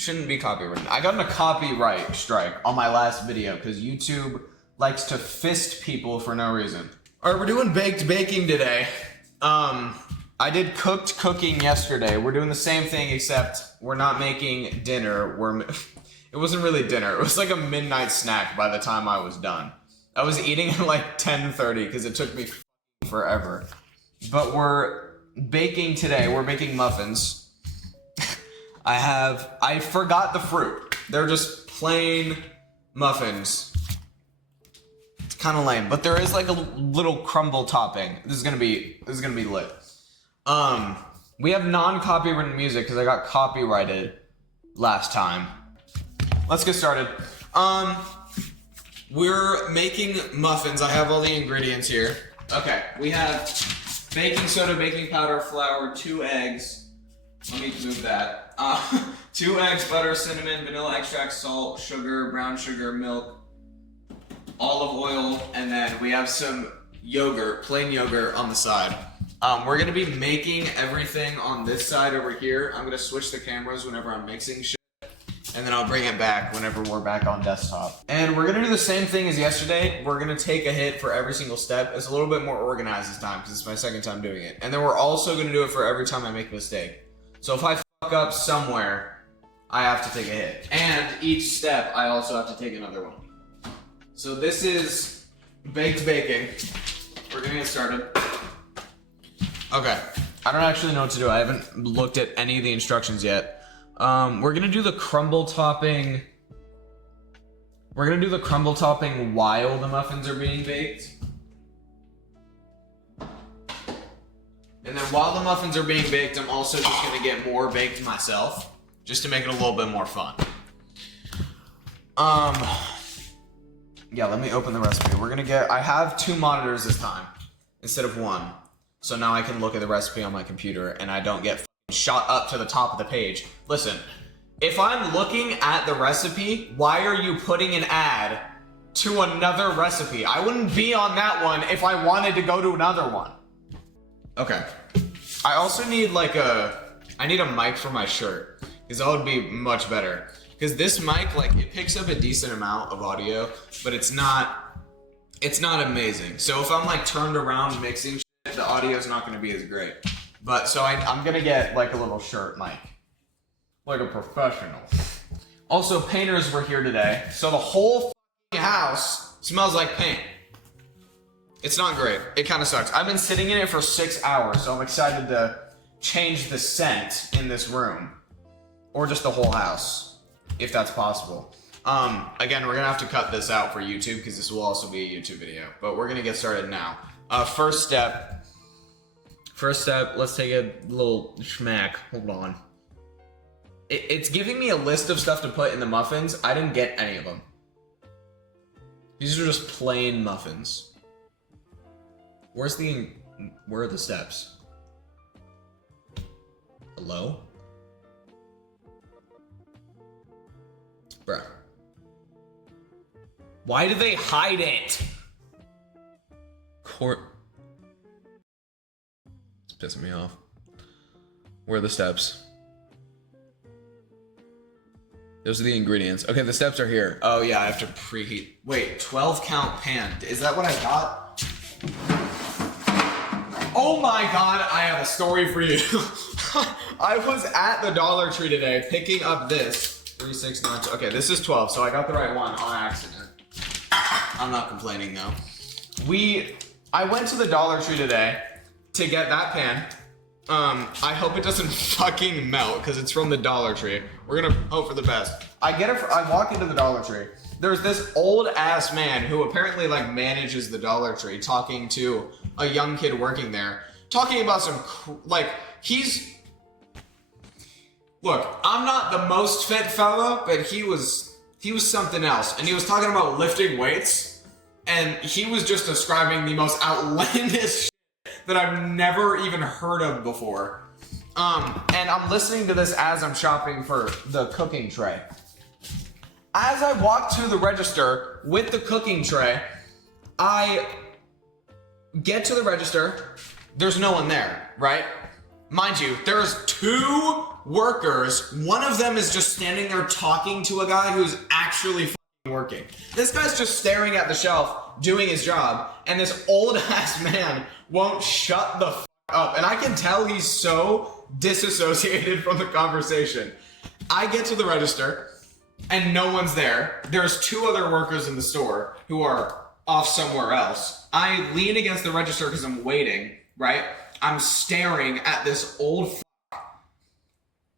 Shouldn't be copywritten. I got in a copyright strike on my last video because YouTube likes to fist people for no reason. All right, we're doing baked baking today. I did cooked cooking yesterday. We're doing the same thing except we're not making dinner. It wasn't really dinner. It was like a midnight snack by the time I was done. I was eating at like 10:30 because it took me forever. But we're baking today. We're making muffins. I forgot the fruit. They're just plain muffins. It's kind of lame, but there is like a little crumble topping. This is gonna be lit. We have non-copywritten music because I got copyrighted last time. Let's get started. We're making muffins. I have all the ingredients here. Okay, we have baking soda, baking powder, flour, 2 eggs. Let me move that. 2 eggs, butter, cinnamon, vanilla extract, salt, sugar, brown sugar, milk, olive oil, and then we have some yogurt, plain yogurt on the side. We're gonna be making everything on this side over here. I'm gonna switch the cameras whenever I'm mixing shit, and then I'll bring it back whenever we're back on desktop. And we're gonna do the same thing as yesterday. We're gonna take a hit for every single step. It's a little bit more organized this time because it's my second time doing it. And then we're also gonna do it for every time I make a mistake. So if I fuck up somewhere, I have to take a hit. And each step, I also have to take another one. So this is baked baking. We're gonna get started. Okay, I don't actually know what to do. I haven't looked at any of the instructions yet. We're gonna do the crumble topping. We're gonna do the crumble topping while the muffins are being baked. And then while the muffins are being baked, I'm also just gonna get more baked myself, just to make it a little bit more fun. Yeah, let me open the recipe. I have 2 monitors this time, instead of 1. So now I can look at the recipe on my computer and I don't get shot up to the top of the page. Listen, if I'm looking at the recipe, why are you putting an ad to another recipe? I wouldn't be on that one if I wanted to go to another one. Okay. I also need I need a mic for my shirt, because that would be much better. Because this mic, it picks up a decent amount of audio, but it's not amazing. So if I'm turned around mixing shit, the audio is not going to be as great. But so I'm going to get a little shirt mic, like a professional. Also, painters were here today, so the whole house smells like paint. It's not great. It kind of sucks. I've been sitting in it for 6 hours, so I'm excited to change the scent in this room. Or just the whole house, if that's possible. Again, we're gonna have to cut this out for YouTube because this will also be a YouTube video, but we're gonna get started now. First step, let's take a little schmack. Hold on. It's giving me a list of stuff to put in the muffins. I didn't get any of them. These are just plain muffins. Where are the steps? Hello? Bruh. Why do they hide it? It's pissing me off. Where are the steps? Those are the ingredients. Okay, the steps are here. Oh yeah, I have to preheat. Wait, 12 count pan. Is that what I got? Oh my god, I have a story for you. I was at the Dollar Tree today picking up this. 3, 6, 9, okay, this is 12, so I got the right one on accident. I'm not complaining though. I went to the Dollar Tree today to get that pan. I hope it doesn't fucking melt because it's from the Dollar Tree. We're gonna hope for the best. I walk into the Dollar Tree. There's this old ass man who apparently manages the Dollar Tree talking to a young kid working there, talking about some look, I'm not the most fit fella, but he was something else, and he was talking about lifting weights, and he was just describing the most outlandish shit that I've never even heard of before. And I'm listening to this as I'm shopping for the cooking tray. As I walk to the register with the cooking tray, I get to the register. There's no one there, right? Mind you, there's 2 workers. One of them is just standing there talking to a guy who's actually fucking working. This guy's just staring at the shelf, doing his job, and this old ass man won't shut the fuck up. And I can tell he's so disassociated from the conversation. I get to the register, and no one's there. There's two other workers in the store who are off somewhere else. I lean against the register because I'm waiting, right? I'm staring at this old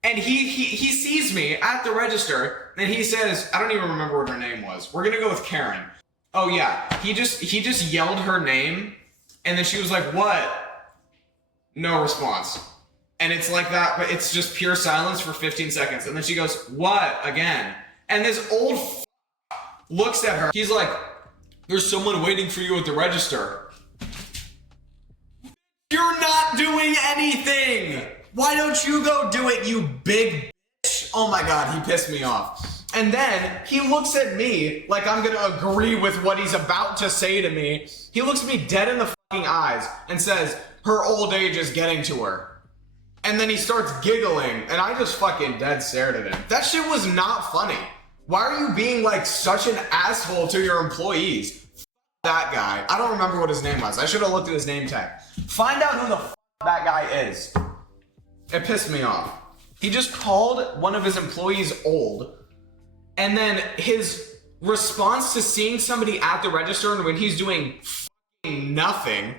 and he sees me at the register and he says, I don't even remember what her name was. We're gonna go with Karen. Oh yeah, he just yelled her name and then she was like, what? No response. And it's like that, but it's just pure silence for 15 seconds. And then she goes, what? Again. And this old looks at her. He's like, there's someone waiting for you at the register. You're not doing anything. Why don't you go do it, you big bitch? Oh my God, he pissed me off. And then he looks at me like I'm gonna agree with what he's about to say to me. He looks at me dead in the fucking eyes and says, her old age is getting to her. And then he starts giggling and I just fucking dead stared at him. That shit was not funny. Why are you being like such an asshole to your employees? That guy. I don't remember what his name was. I should have looked at his name tag. Find out who the that guy is. It pissed me off. He just called one of his employees old, and then his response to seeing somebody at the register and when he's doing nothing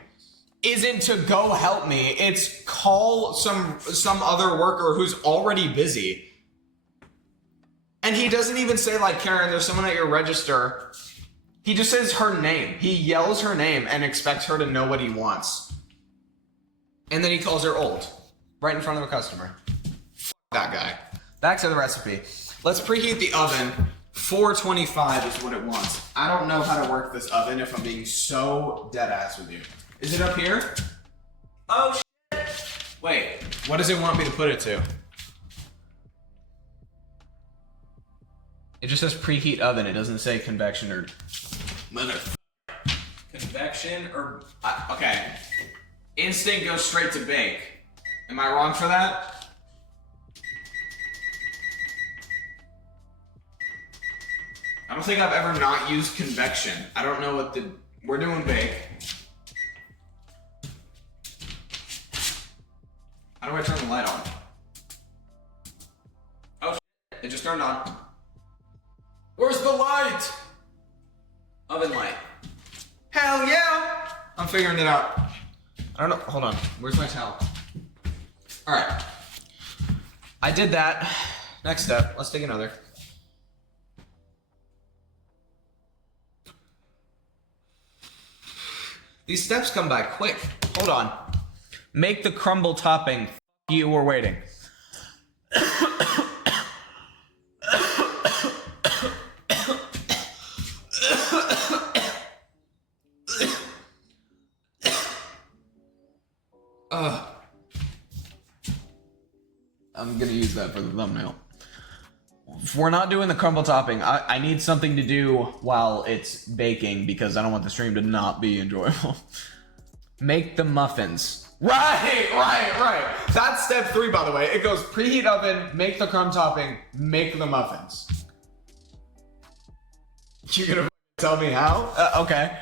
isn't to go help me. It's call some other worker who's already busy. And he doesn't even say like, Karen, there's someone at your register. He just says her name. He yells her name and expects her to know what he wants. And then he calls her old. Right in front of a customer. That guy. Back to the recipe. Let's preheat the oven. 425 is what it wants. I don't know how to work this oven if I'm being so dead ass with you. Is it up here? Oh shit. Wait, what does it want me to put it to? It just says preheat oven. It doesn't say convection or motherfucker. Convection or okay. Instinct goes straight to bake. Am I wrong for that? I don't think I've ever not used convection. I don't know what we're doing bake. How do I turn the light on? Oh shit, it just turned on. Where's the light? Oven light. Hell yeah! I'm figuring it out. I don't know, hold on, where's my towel? All right, I did that. Next step, let's take another. These steps come by quick. Hold on. Make the crumble topping. You were waiting. I'm gonna use that for the thumbnail. If we're not doing the crumble topping, I need something to do while it's baking because I don't want the stream to not be enjoyable. Make the muffins. Right. That's step 3, by the way. It goes preheat oven, make the crumb topping, make the muffins. You gonna tell me how? Okay.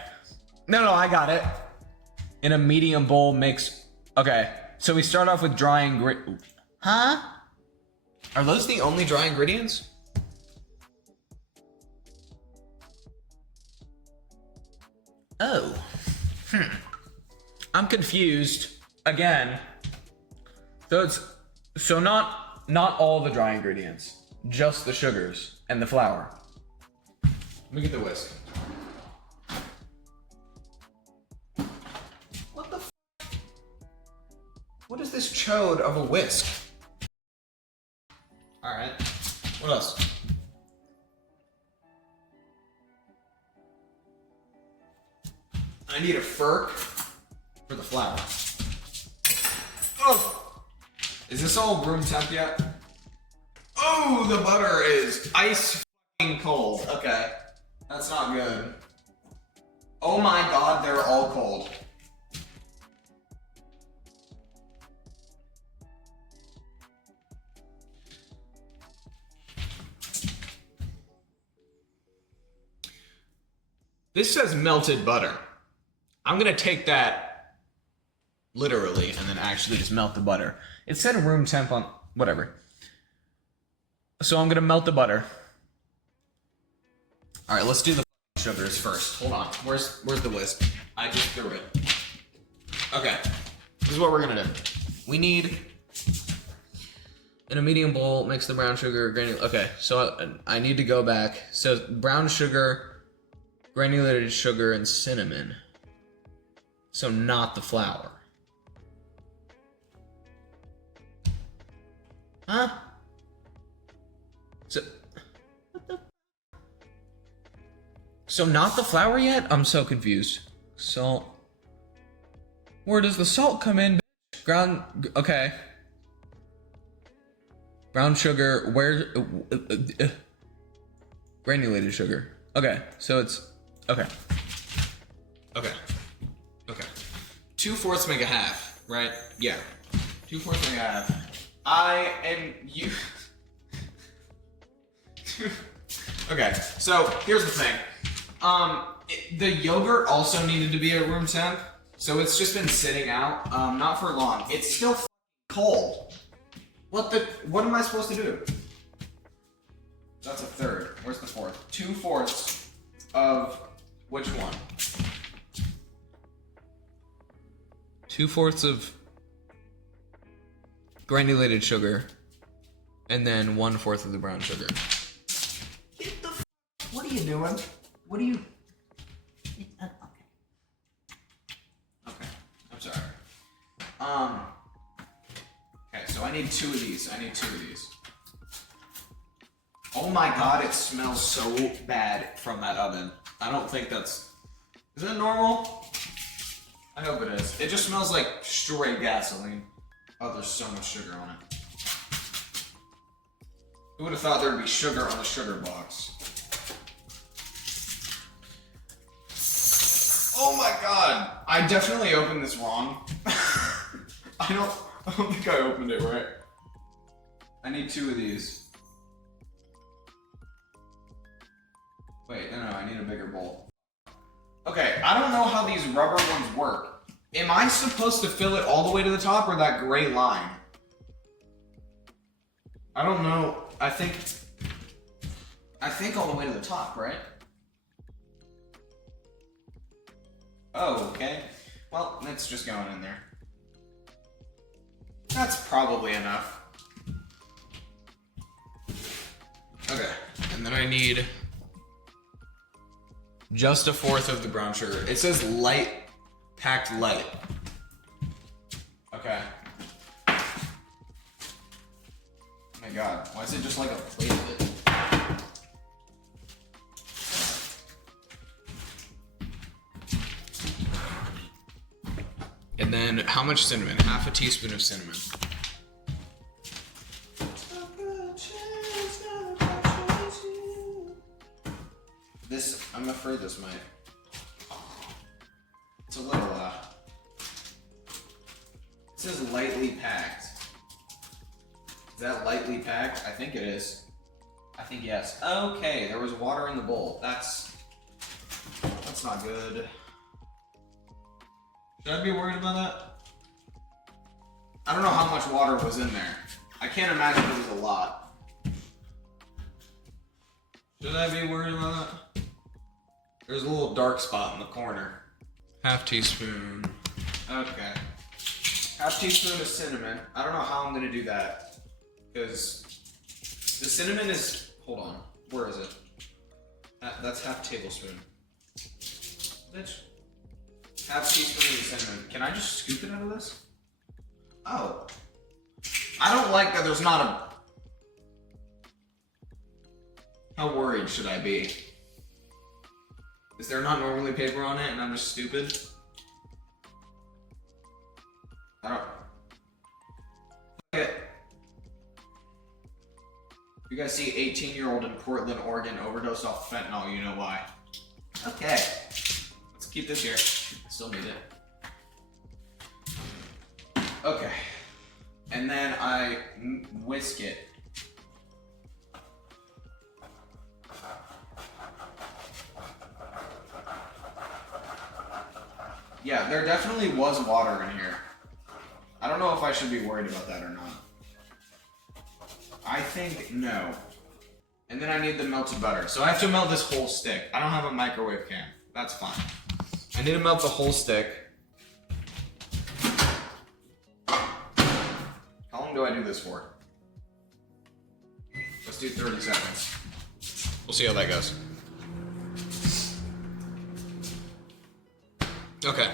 No, I got it. In a medium bowl, mix. Okay, so we start off with dry ingredients. Huh? Are those the only dry ingredients? Oh. I'm confused. Again. So not all the dry ingredients. Just the sugars and the flour. Let me get the whisk. What the f***? What is this chode of a whisk? Alright. What else? I need a fork for the flour. Oh! Is this all room temp yet? Oh, the butter is ice f***ing cold. Okay. That's not good. Oh my god, they're all cold. This says melted butter. I'm gonna take that literally and then actually just melt the butter. It said room temp on whatever. So I'm gonna melt the butter. All right, let's do the sugars first. Hold on. Where's the whisk? I just threw it. Okay. This is what we're gonna do. We need in a medium bowl, mix the brown sugar, granulated. Okay, so I need to go back. So brown sugar, granulated sugar, and cinnamon. So not the flour. Huh? So not the flour yet? I'm so confused. Salt. Where does the salt come in? Ground. Okay. Brown sugar. Where? Granulated sugar. Okay. So it's. Okay. Okay. Okay. 2/4 make a half, right? Yeah. 2/4 make a half. I am you. Okay. So here's the thing. The yogurt also needed to be at room temp, so it's just been sitting out, not for long. It's still cold. What am I supposed to do? That's a third. Where's the fourth? 2/4 of which one? 2/4 of granulated sugar, and then 1/4 of the brown sugar. Get the what are you doing? What do you... Okay, I'm sorry. Okay, so I need 2 of these. Oh my god, it smells so bad from that oven. I don't think that's... Is that normal? I hope it is. It just smells like straight gasoline. Oh, there's so much sugar on it. Who would have thought there'd be sugar on the sugar box? Oh my god! I definitely opened this wrong. I don't think I opened it right. I need 2 of these. Wait, no, I need a bigger bowl. Okay, I don't know how these rubber ones work. Am I supposed to fill it all the way to the top or that gray line? I don't know. I think all the way to the top, right? Oh, okay. Well, it's just going in there. That's probably enough. Okay, and then I need just 1/4 of the brown sugar. It says light, packed light. Okay. Oh my god, why is it just like a plate of it? And then, how much cinnamon? 1/2 teaspoon of cinnamon. This, I'm afraid this might. It's a little, it says lightly packed. Is that lightly packed? I think it is. I think yes. Okay, there was water in the bowl. That's not good. Should I be worried about that? I don't know how much water was in there. I can't imagine it was a lot. Should I be worried about that? There's a little dark spot in the corner. 1/2 teaspoon. Okay. 1/2 teaspoon of cinnamon. I don't know how I'm gonna do that. Because the cinnamon is, hold on, where is it? That's 1/2 tablespoon. Bitch. 1/2 teaspoon of cinnamon. Can I just scoop it out of this? Oh. I don't like that there's not a... How worried should I be? Is there not normally paper on it and I'm just stupid? I don't... Okay. You guys see 18-year-old in Portland, Oregon overdosed off fentanyl, you know why. Okay. Let's keep this here. Still need it. Okay. And then I whisk it. Yeah, there definitely was water in here. I don't know if I should be worried about that or not. I think no. And then I need the melted butter. So I have to melt this whole stick. I don't have a microwave can. That's fine. I need to melt the whole stick. How long do I do this for? Let's do 30 seconds. We'll see how that goes. Okay.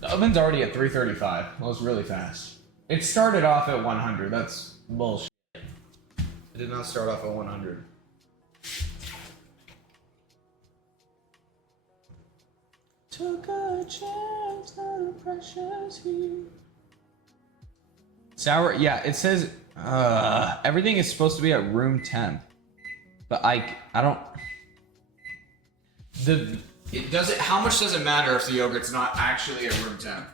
The oven's already at 335. That was really fast. It started off at 100. That's bullshit. It did not start off at 100. Took a chance, the precious heat. Sour, yeah, it says everything is supposed to be at room temp. But I don't. How much does it matter if the yogurt's not actually at room temp?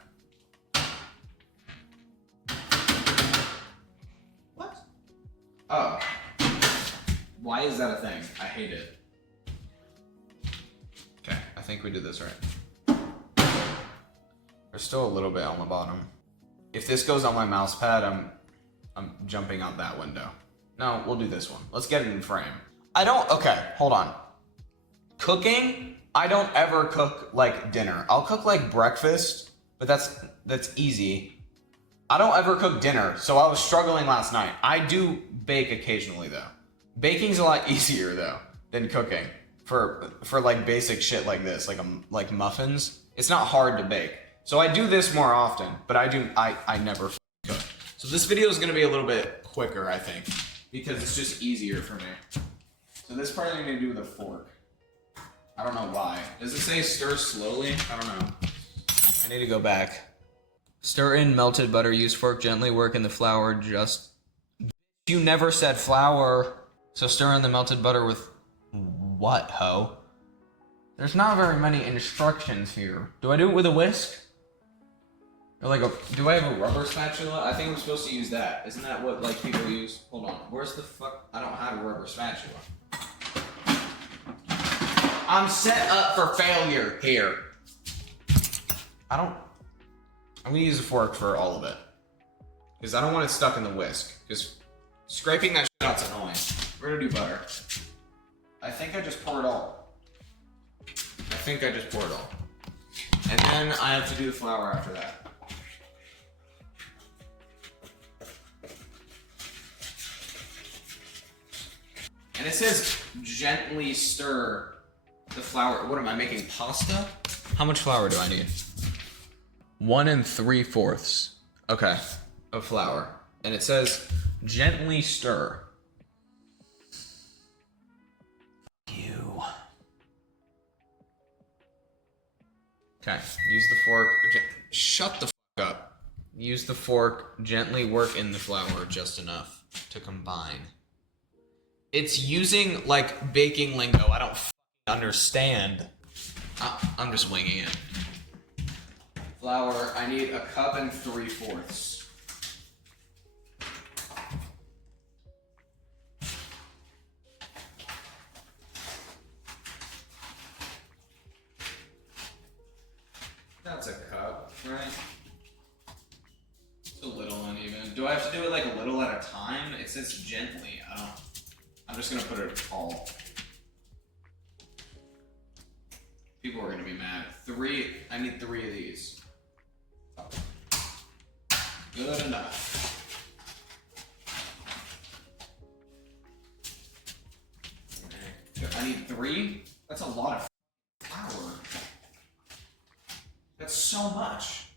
What? Oh. Why is that a thing? I hate it. Okay, I think we did this right. There's still a little bit on the bottom. If this goes on my mouse pad, I'm jumping out that window. No, we'll do this one. Let's get it in frame. Okay, hold on. Cooking, I don't ever cook like dinner. I'll cook like breakfast, but that's easy. I don't ever cook dinner, so I was struggling last night. I do bake occasionally though. Baking's a lot easier though than cooking for like basic shit like this, like muffins. It's not hard to bake. So I do this more often, but I never cook. So this video is gonna be a little bit quicker, I think, because it's just easier for me. So this part I'm gonna do with a fork. I don't know why. Does it say stir slowly? I don't know. I need to go back. Stir in melted butter, use fork, gently work in the flour, just... You never said flour. So stir in the melted butter with... What, ho? There's not very many instructions here. Do I do it with a whisk? Or do I have a rubber spatula? I think I'm supposed to use that. Isn't that what like people use? Hold on, where's the fuck? I don't have a rubber spatula. I'm set up for failure here. I'm gonna use a fork for all of it. Because I don't want it stuck in the whisk. Because scraping that shit out's annoying. We're gonna do butter. I think I just pour it all. And then I have to do the flour after that. And it says gently stir the flour. What am I making, pasta? How much flour do I need? 1 3/4. Okay, of flour. And it says gently stir. You. Okay, use the fork. Shut the fuck up. Use the fork, gently work in the flour just enough to combine. It's using like baking lingo. I don't understand. I'm just winging it. Flour, I need 1 3/4 cups. That's a cup, right? It's a little uneven. Do I have to do it like a little at a time? It says gently. I'm just gonna put it all. People are gonna be mad. I need 3 of these. Good enough. Okay. I need 3? That's a lot of flour. That's so much.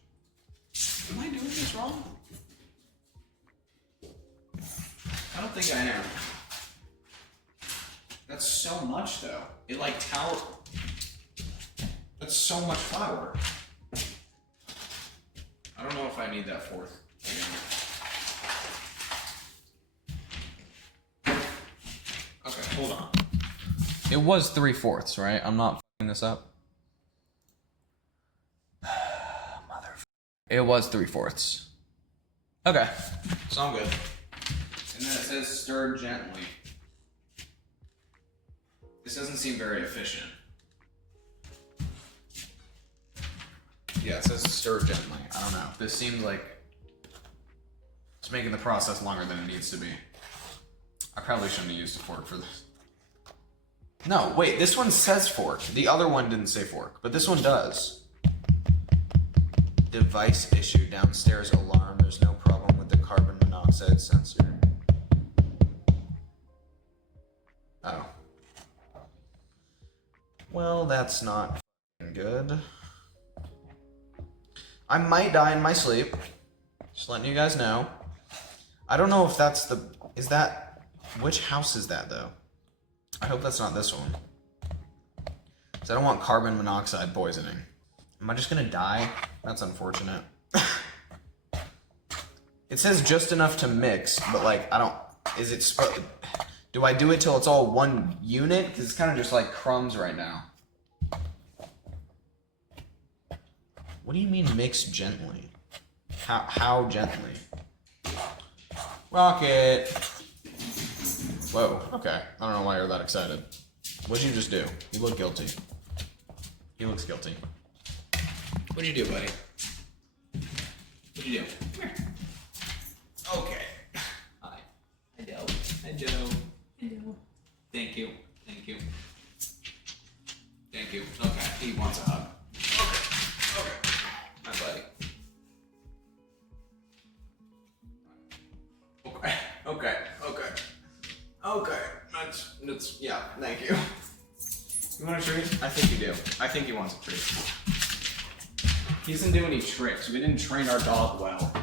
Am I doing this wrong? I don't think I am. That's so much though. It like That's so much flour. I don't know if I need that 4th. Okay, hold on. It was 3/4, right? I'm not fucking this up. It was 3/4. Okay, so I'm good. And then it says stir gently. This doesn't seem very efficient. Yeah, it says stir gently. I don't know. This seems like it's making the process longer than it needs to be. I probably shouldn't have used a fork for this. No, wait, this one says fork. The other one didn't say fork, but this one does. Device issue, downstairs alarm. There's no problem with the carbon monoxide sensor. Oh. Well, that's not good. I might die in my sleep. Just letting you guys know. I don't know if that's the... Is that... Which house is that, though? I hope that's not this one. Because I don't want carbon monoxide poisoning. Am I just gonna die? That's unfortunate. It says just enough to mix, but like, I don't... Is it... Do I do it till it's all one unit? Because it's kind of just like crumbs right now. What do you mean mix gently? How gently? Rocket! Whoa, okay. I don't know why you're that excited. What'd you just do? You look guilty. He looks guilty. What'd you do, buddy? What'd you do? Come here. Okay. Hi. Hi, Joe. Hi, Joe. Hello. Thank you. Thank you. Thank you. Okay, he wants a hug. Okay. Okay. My buddy. Okay. Okay. Okay. Okay. That's yeah, thank you. You want a treat? I think you do. I think he wants a treat. He doesn't do any tricks. We didn't train our dog well.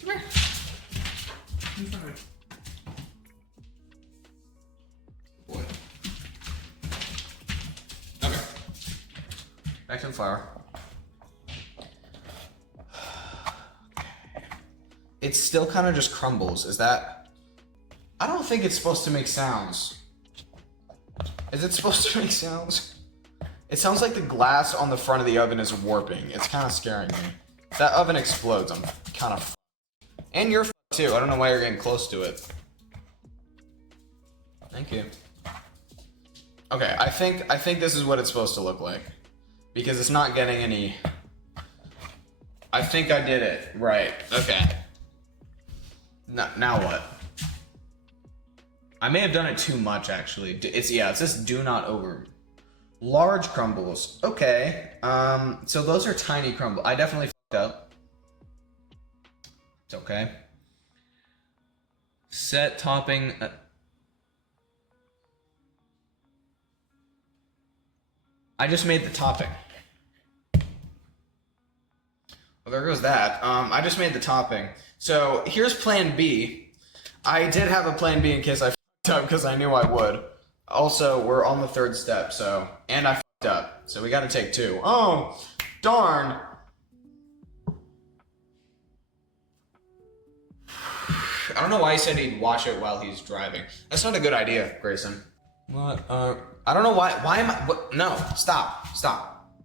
Come here. Boy. Okay. Back to the flower. It still kind of just crumbles. Is that... I don't think it's supposed to make sounds. Is it supposed to make sounds? It sounds like the glass on the front of the oven is warping. It's kind of scaring me. If that oven explodes, I'm kind of... And you're too. I don't know why you're getting close to it. Thank you. Okay, I think this is what it's supposed to look like. Because it's not getting any... I think I did it. Right. Okay. Now what? I may have done it too much, actually. It says do not over... Large crumbles. Okay. So those are tiny crumbles. I definitely fucked up. It's okay. Set topping... I just made the topping. Well, there goes that. I just made the topping. So here's plan B. I did have a plan B in case I fucked up because I knew I would. Also, we're on the third step, so... And I fucked up. So we gotta take two. Oh, darn. I don't know why he said he'd watch it while he's driving. That's not a good idea, Grayson. What? I don't know why am I... What? No, stop.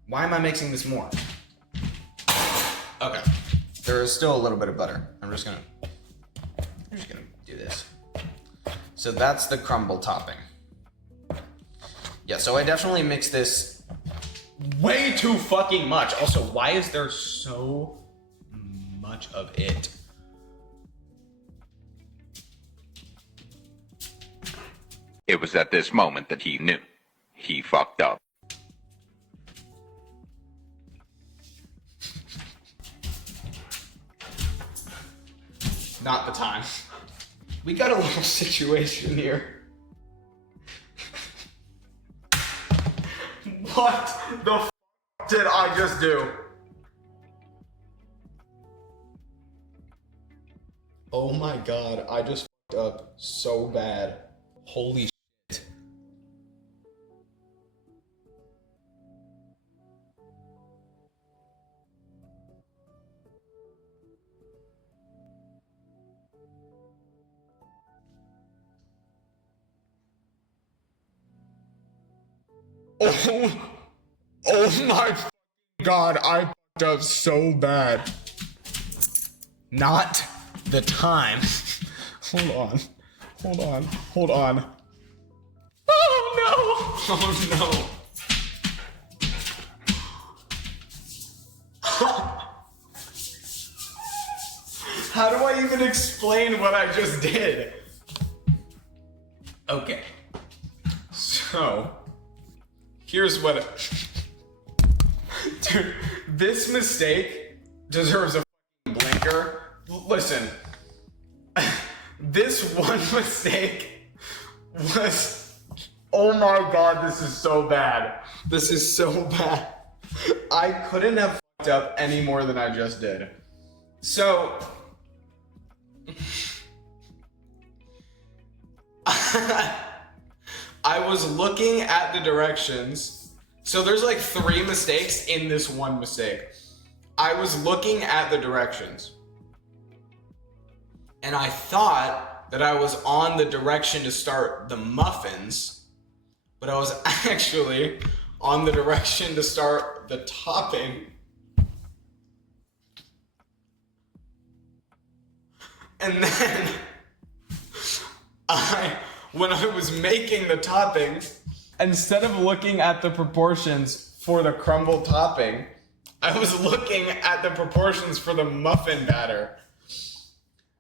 Why am I mixing this more? Okay. There is still a little bit of butter. I'm just gonna do this. So that's the crumble topping. Yeah, so I definitely mixed this way too fucking much. Also, why is there so much of it? It was at this moment that he knew. He fucked up. Not the time. We got a little situation here. What the f did I just do? Oh my god, I just f***ed up so bad. Holy shit. Oh my god, I f***ed up so bad. Not the time. Hold on. Oh no. Oh no. How do I even explain what I just did? Okay. So, here's what... Dude, this mistake deserves a blinker. Listen, this one mistake was... Oh my god, this is so bad. This is so bad. I couldn't have fucked up any more than I just did. So... I was looking at the directions. So there's like 3 mistakes in this one mistake. I was looking at the directions. And I thought that I was on the direction to start the muffins, but I was actually on the direction to start the topping. And then when I was making the topping, instead of looking at the proportions for the crumble topping, I was looking at the proportions for the muffin batter.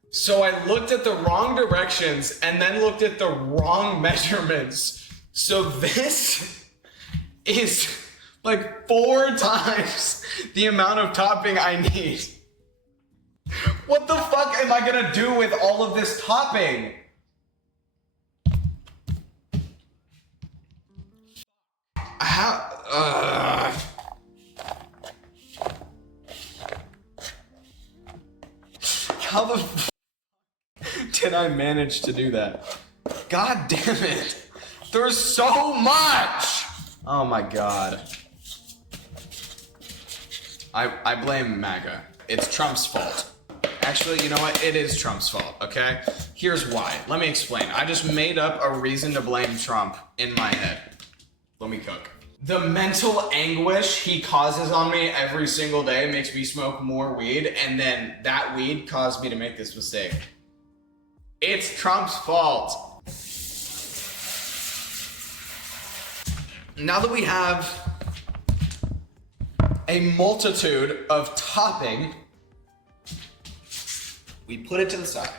So I looked at the wrong directions and then looked at the wrong measurements. So this is like 4 times the amount of topping I need. What the fuck am I gonna do with all of this topping? How the f did I manage to do that? God damn it. There's so much! Oh my god. I blame MAGA. It's Trump's fault. Actually, you know what? It is Trump's fault, okay? Here's why. Let me explain. I just made up a reason to blame Trump in my head. Let me cook. The mental anguish he causes on me every single day makes me smoke more weed, and then that weed caused me to make this mistake. It's Trump's fault. Now that we have a multitude of topping, we put it to the side.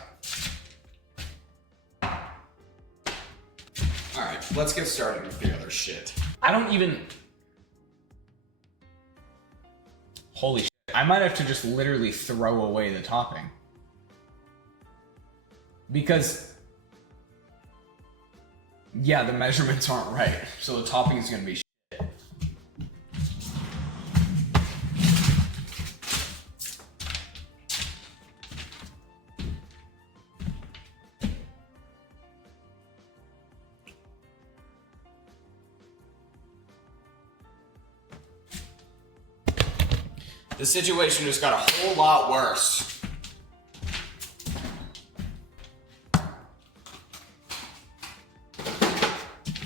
Alright, let's get started with the other shit. I don't even... Holy shit. I might have to just literally throw away the topping. Because... yeah, the measurements aren't right. So the topping is gonna be shit. The situation just got a whole lot worse.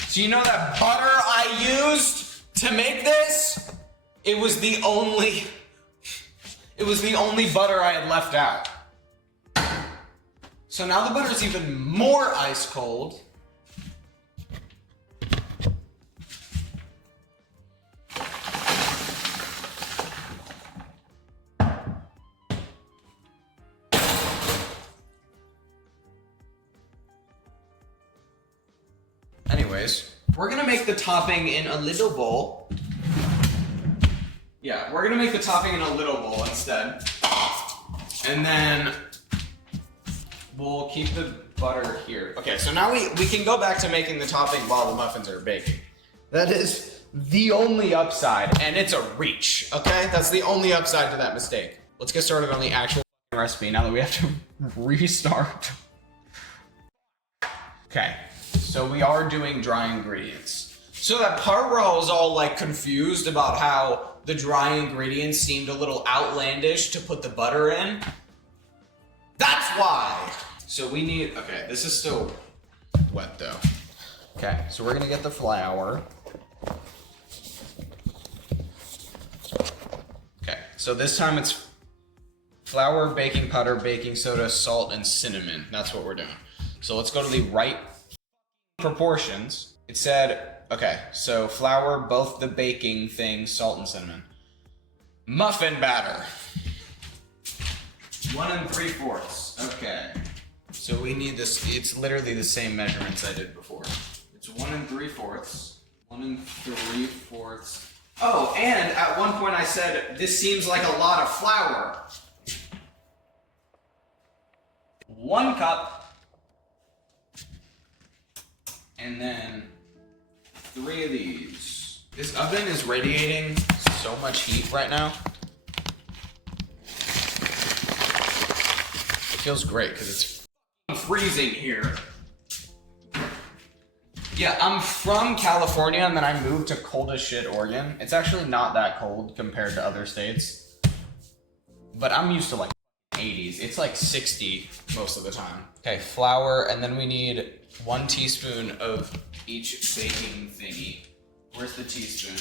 So you know that butter I used to make this? It was the only butter I had left out. So now the butter's even more ice cold. Anyways, we're gonna make the topping in a little bowl. Yeah, we're gonna make the topping in a little bowl instead. And then we'll keep the butter here. Okay, so now we can go back to making the topping while the muffins are baking. That is the only upside, and it's a reach, okay? That's the only upside to that mistake. Let's get started on the actual recipe now that we have to restart. Okay. So we are doing dry ingredients. So that part where I was all like confused about how the dry ingredients seemed a little outlandish to put the butter in, that's why. So we need, okay, this is still wet though. Okay, so we're gonna get the flour. Okay, so this time it's flour, baking powder, baking soda, salt, and cinnamon. That's what we're doing. So let's go to the right proportions. It said, okay, so flour, both the baking thing, salt, and cinnamon. Muffin batter. 1 3/4. Okay. So we need this. It's literally the same measurements I did before. It's 1 3/4. 1 3/4. Oh, and at one point I said this seems like a lot of flour. 1 cup. And then 3 of these. This oven is radiating so much heat right now. It feels great because it's freezing here. Yeah, I'm from California and then I moved to cold as shit Oregon. It's actually not that cold compared to other states. But I'm used to like 80s. It's like 60 most of the time. Okay, flour, and then we need 1 teaspoon of each baking thingy. Where's the teaspoon?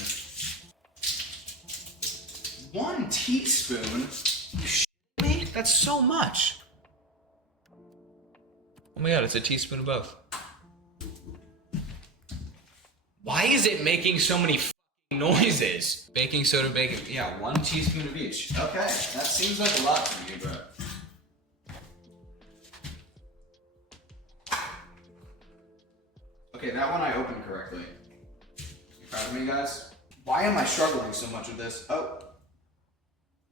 1 teaspoon? You shit me? That's so much. Oh my god, it's a teaspoon of both. Why is it making so many f***ing noises? Baking soda, baking, yeah, 1 teaspoon of each. Okay, that seems like a lot to me, but. Okay, that one I opened correctly. You proud of me, guys? Why am I struggling so much with this? Oh.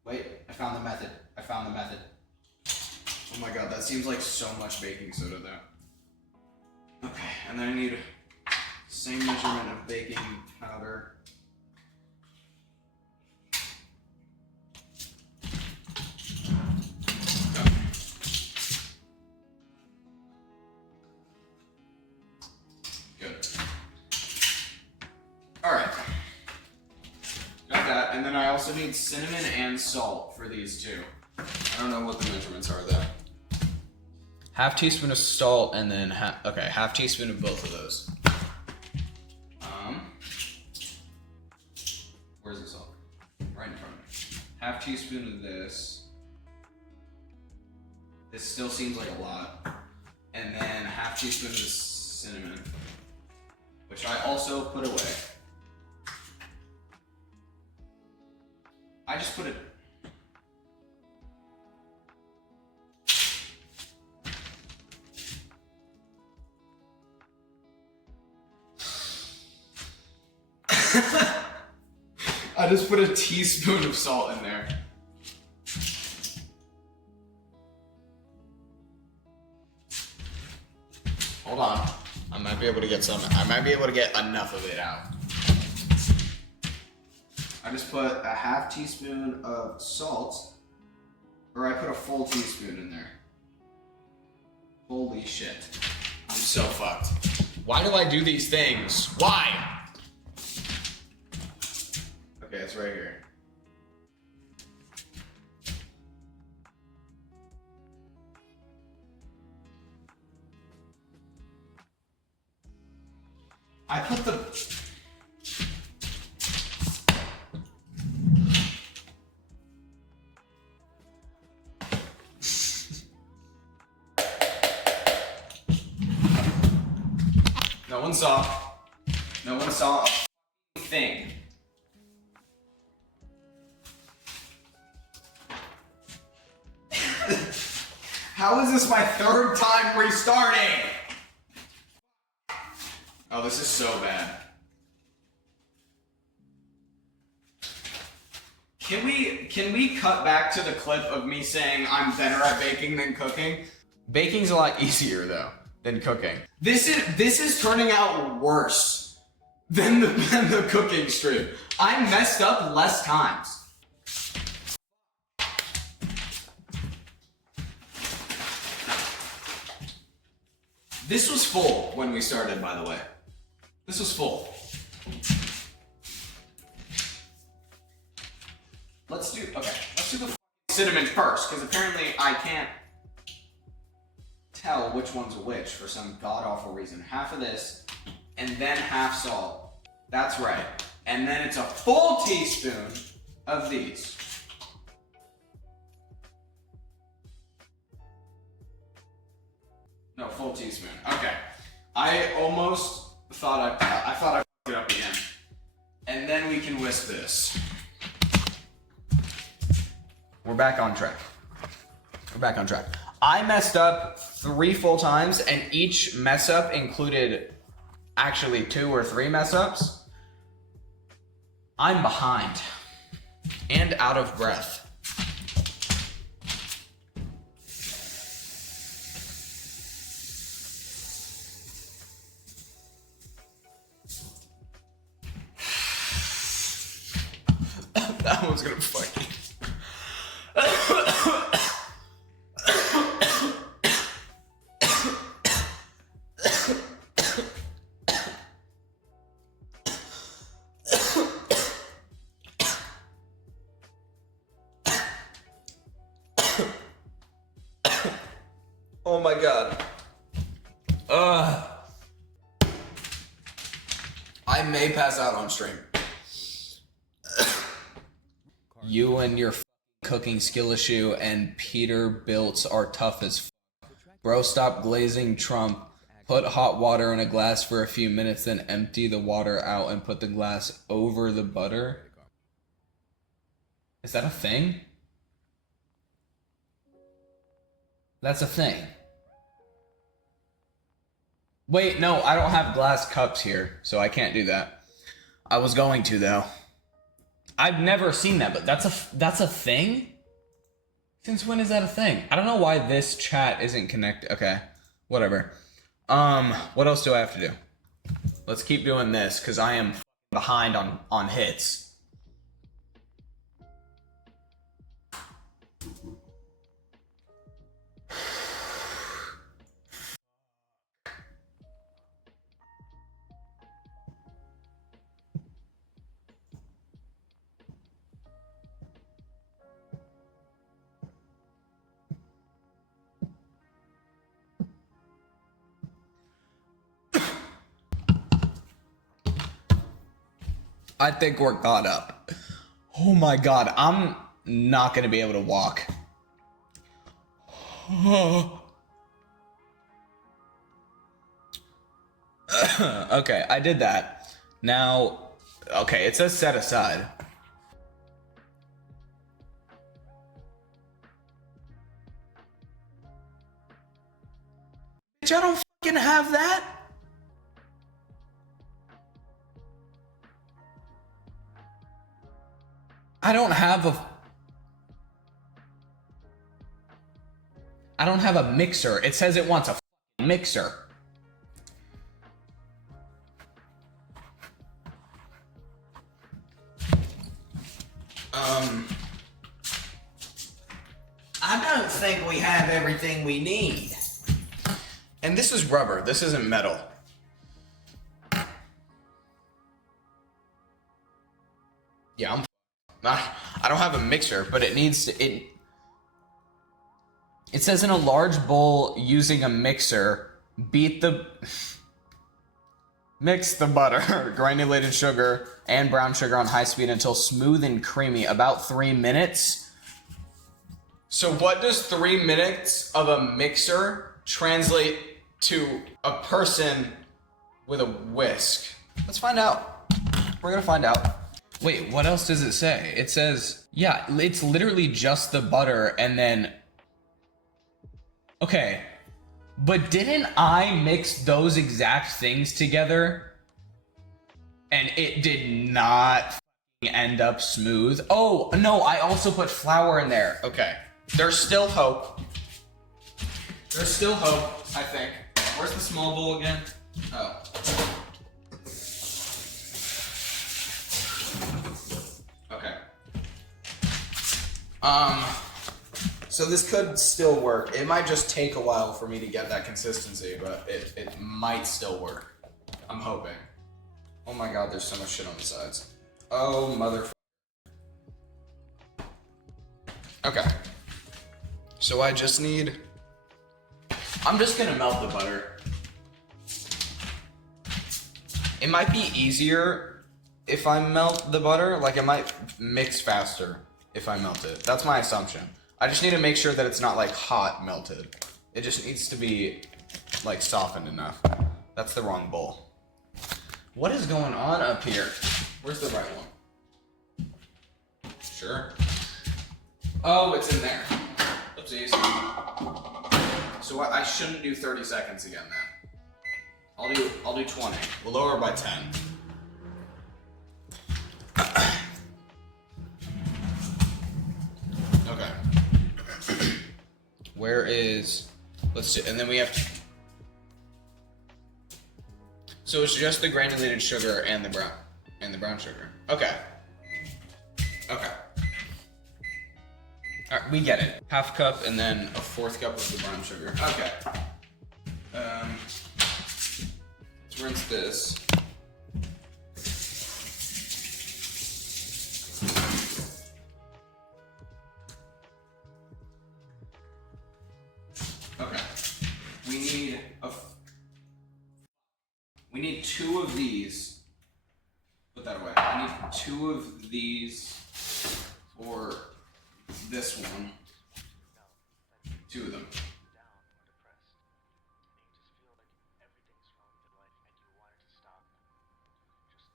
Wait, I found the method. Oh my god, that seems like so much baking soda though. Okay, and then I need same measurement of baking powder. Okay. Good. Alright. Got that, and then I also need cinnamon and salt for these two. I don't know what the measurements are though. Half teaspoon of salt and then half teaspoon of both of those. Where's the salt? Right in front of me. Half teaspoon of this. This still seems like a lot. And then half teaspoon of the cinnamon, which I also put away. I just put it. I just put a teaspoon of salt in there. Hold on. I might be able to get some. I might be able to get enough of it out. I just put a half teaspoon of salt, or I put a full teaspoon in there. Holy shit. I'm so fucked. Why do I do these things? Why? Okay, it's right here. I put the... No one saw. No one saw a thing. How is this my 3rd time restarting? Oh, this is so bad. Can we cut back to the clip of me saying I'm better at baking than cooking? Baking's a lot easier though than cooking. This is turning out worse than the cooking stream. I messed up less times. This was full when we started, by the way. This was full. Let's do the cinnamon first, because apparently I can't tell which one's which for some god-awful reason. Half of this, and then half salt. That's right. And then it's a full teaspoon of these. No, full teaspoon. Okay. I almost thought I thought I fucked it up again. And then we can whisk this. We're back on track. We're back on track. I messed up 3 full times, and each mess up included actually 2 or 3 mess ups. I'm behind and out of breath. That one's gonna fucking. Oh my god. I may pass out on stream. You and your cooking skill issue and Peterbilts are tough as Bro, stop glazing Trump. Put hot water in a glass for a few minutes, then empty the water out and put the glass over the butter. Is that a thing? That's a thing. Wait, no, I don't have glass cups here, so I can't do that. I was going to, though. I've never seen that, but that's a thing? Since when is that a thing? I don't know why this chat isn't connected. Okay, whatever. What else do I have to do? Let's keep doing this, because I am behind on hits. I think we're caught up. Oh my god, I'm not gonna be able to walk. Okay, I did that. Now, okay, it says set aside. Bitch, I don't fucking have that. I don't have a mixer. It says it wants a mixer. I don't think we have everything we need. And this is rubber. This isn't metal. Yeah, I don't have a mixer, but it needs to, it says in a large bowl using a mixer, mix the butter, granulated sugar, and brown sugar on high speed until smooth and creamy, about 3 minutes. So what does 3 minutes of a mixer translate to a person with a whisk? Let's find out. We're gonna find out. Wait, what else does it say? It says, yeah, it's literally just the butter and then... Okay, but didn't I mix those exact things together and it did not end up smooth? Oh, no, I also put flour in there. Okay, there's still hope. There's still hope, I think. Where's the small bowl again? Oh. Okay. So this could still work. It might just take a while for me to get that consistency, but it might still work. I'm hoping. Oh my god, there's so much shit on the sides. Oh, mother. Okay. So I just need... I'm just gonna melt the butter. It might be easier if I melt the butter. Like, it might mix faster if I melt it. That's my assumption. I just need to make sure that it's not, like, hot melted. It just needs to be, like, softened enough. That's the wrong bowl. What is going on up here? Where's the right one? Sure. Oh, it's in there. Oopsie. 60s. So I shouldn't do 30 seconds again then. I'll do 20. We'll lower it by 10. Okay. Where is, let's see, and then we have to, so it's just the granulated sugar and the brown sugar. Okay. Okay. Alright, we get it. Half cup and then a fourth cup of the brown sugar. Okay. Let's rinse this. Okay. We need 2 of these. Put that away. I need 2 of these for this one. 2 of them.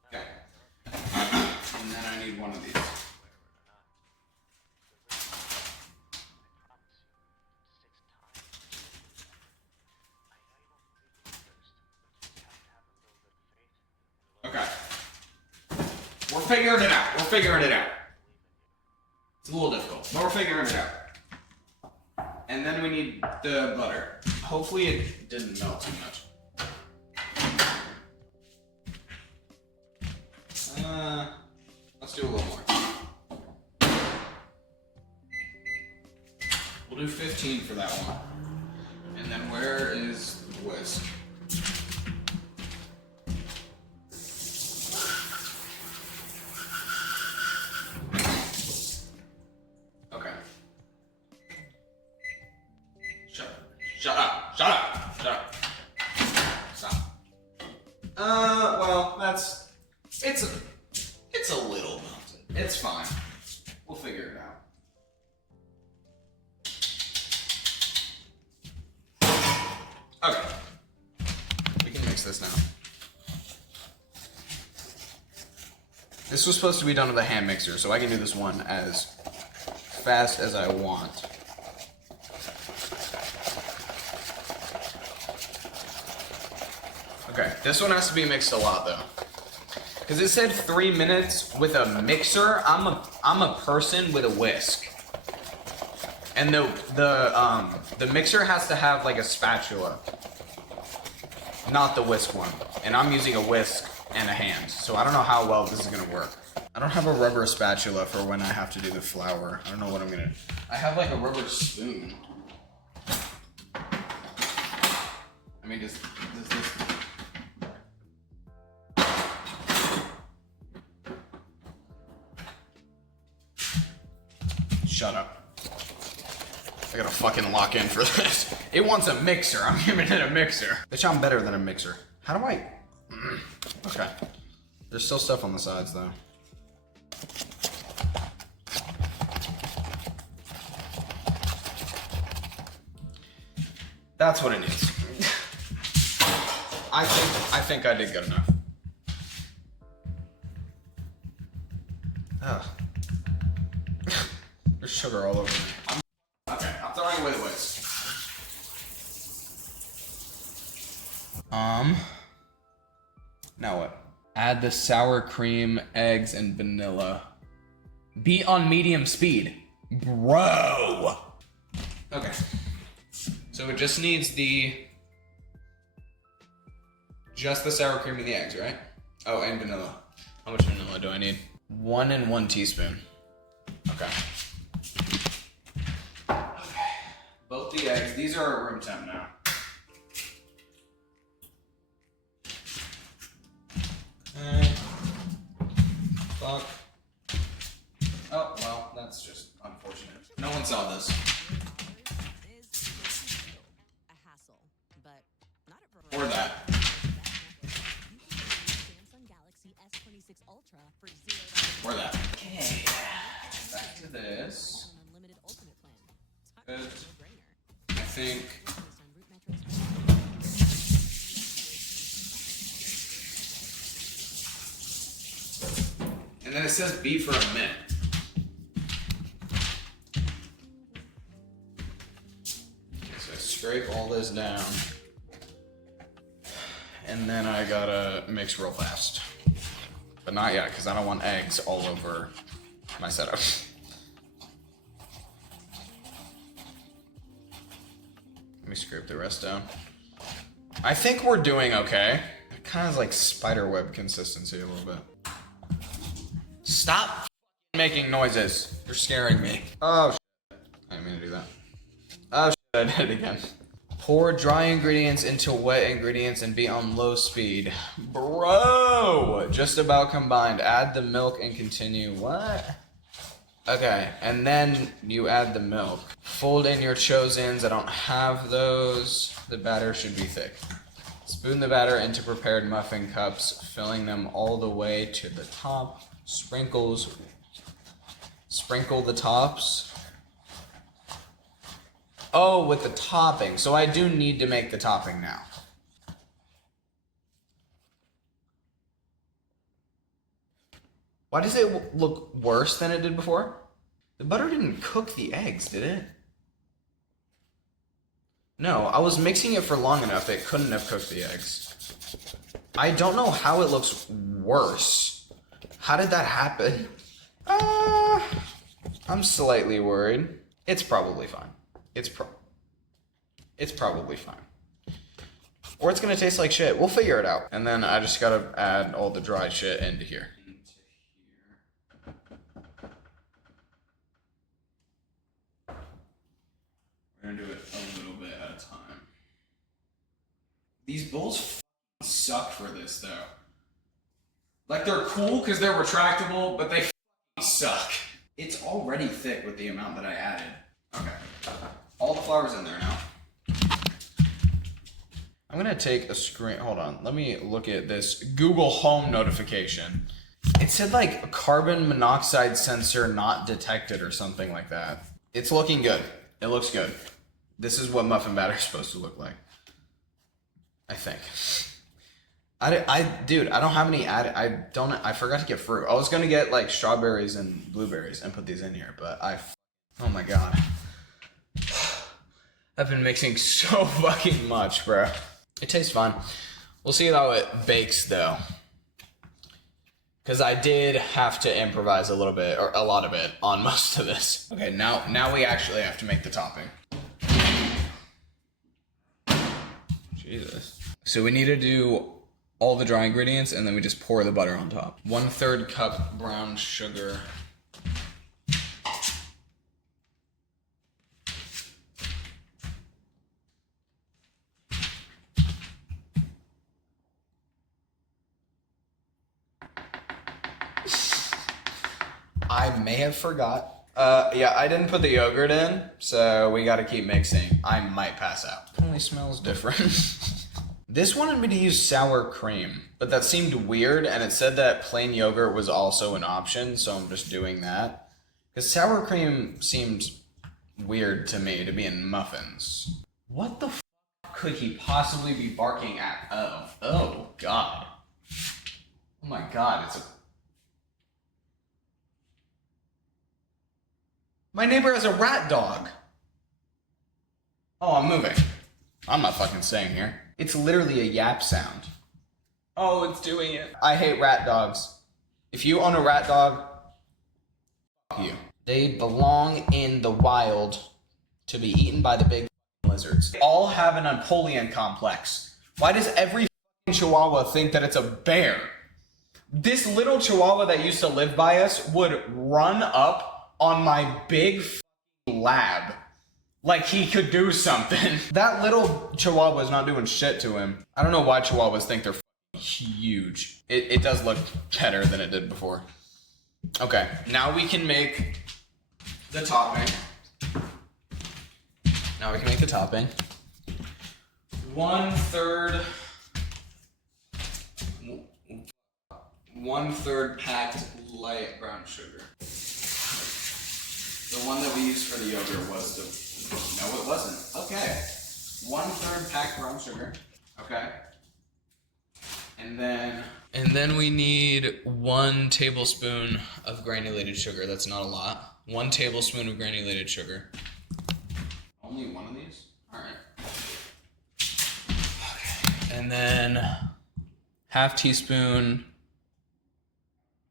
Okay. And then I need 1 of these. Okay. We're figuring it out. It's a little difficult, but we're figuring it out. And then we need the butter. Hopefully it didn't melt too much. Let's do a little more. We'll do 15 for that one. And then where is the whisk? Okay. Shut up. Stop. Well, it's a little melted. It's fine. We'll figure it out. Okay. We can mix this now. This was supposed to be done with a hand mixer, so I can do this one as fast as I want. Okay, this one has to be mixed a lot though. Because it said 3 minutes with a mixer. I'm a person with a whisk. And the mixer has to have like a spatula. Not the whisk one. And I'm using a whisk and a hand. So I don't know how well this is gonna work. I don't have a rubber spatula for when I have to do the flour. I don't know what I'm gonna... I have like a rubber spoon. I mean, does this... Shut up. I gotta fucking lock in for this. It wants a mixer. I'm giving it a mixer. Bitch, I'm better than a mixer. How do I... Okay. There's still stuff on the sides, though. That's what it needs. I think I did good enough. Ugh. There's sugar all over me. Okay, I'm throwing away the whisk. Now what? Add the sour cream, eggs, and vanilla. Beat on medium speed. Bro! Okay. So it just needs just the sour cream and the eggs, right? Oh, and vanilla. How much vanilla do I need? 1 and 1 teaspoon. Okay. Both the eggs, these are at room temp now. Fuck. Oh, well, that's just unfortunate. No one saw this. Or that. Or that. Okay. Back to this. Good. I think. And then it says beat for a minute. scrape all this down. And then I gotta mix real fast. But not yet, because I don't want eggs all over my setup. Let me scrape the rest down. I think we're doing okay. It kind of is like spiderweb consistency a little bit. Stop making noises. You're scaring me. Oh, shit. I didn't mean to do that. Oh, shit, I did it again. Pour dry ingredients into wet ingredients and be on low speed. Bro! Just about combined. Add the milk and continue. What? Okay, and then you add the milk. Fold in your chose-ins. I don't have those. The batter should be thick. Spoon the batter into prepared muffin cups, filling them all the way to the top. Sprinkle the tops. Oh, with the topping. So I do need to make the topping now. Why does it look worse than it did before? The butter didn't cook the eggs, did it? No, I was mixing it for long enough that it couldn't have cooked the eggs. I don't know how it looks worse. How did that happen? I'm slightly worried. It's probably fine. It's probably fine. Or it's gonna taste like shit. We'll figure it out. And then I just gotta add all the dried shit into here. We're gonna do it a little bit at a time. These bowls suck for this though. Like they're cool because they're retractable, but they suck. It's already thick with the amount that I added. Okay. All the flour's in there now. I'm gonna take a screen, hold on. Let me look at this Google Home notification. It said like carbon monoxide sensor not detected or something like that. It's looking good. It looks good. This is what muffin batter is supposed to look like. I think. Dude, I don't have any I forgot to get fruit. I was gonna get like strawberries and blueberries and put these in here, but oh my god. I've been mixing so fucking much, bro. It tastes fine. We'll see how it bakes though. Because I did have to improvise a little bit, or a lot of it, on most of this. Okay, now we actually have to make the topping. Jesus. So we need to do all the dry ingredients and then we just pour the butter on top. 1/3 cup brown sugar. I may have forgot. Yeah, I didn't put the yogurt in, so we gotta keep mixing. I might pass out. It only smells different. This wanted me to use sour cream, but that seemed weird, and it said that plain yogurt was also an option, so I'm just doing that. Because sour cream seemed weird to me to be in muffins. What the f could he possibly be barking at? Oh god. Oh my god, my neighbor has a rat dog. Oh, I'm moving. I'm not fucking staying here. It's literally a yap sound. Oh, it's doing it. I hate rat dogs. If you own a rat dog, fuck you. They belong in the wild to be eaten by the big lizards. They all have an Napoleon complex. Why does every chihuahua think that it's a bear? This little chihuahua that used to live by us would run up on my big lab like he could do something. That little chihuahua is not doing shit to him. I don't know why chihuahuas think they're huge. It does look better than it did before. Okay, now we can make the topping. Now we can make the topping. 1/3 packed light brown sugar. The one that we used for the yogurt was the... No, it wasn't. Okay. 1/3 packed brown sugar. Okay. And then we need 1 tablespoon of granulated sugar. That's not a lot. 1 tablespoon of granulated sugar. Only one of these? Alright. Okay. And then half teaspoon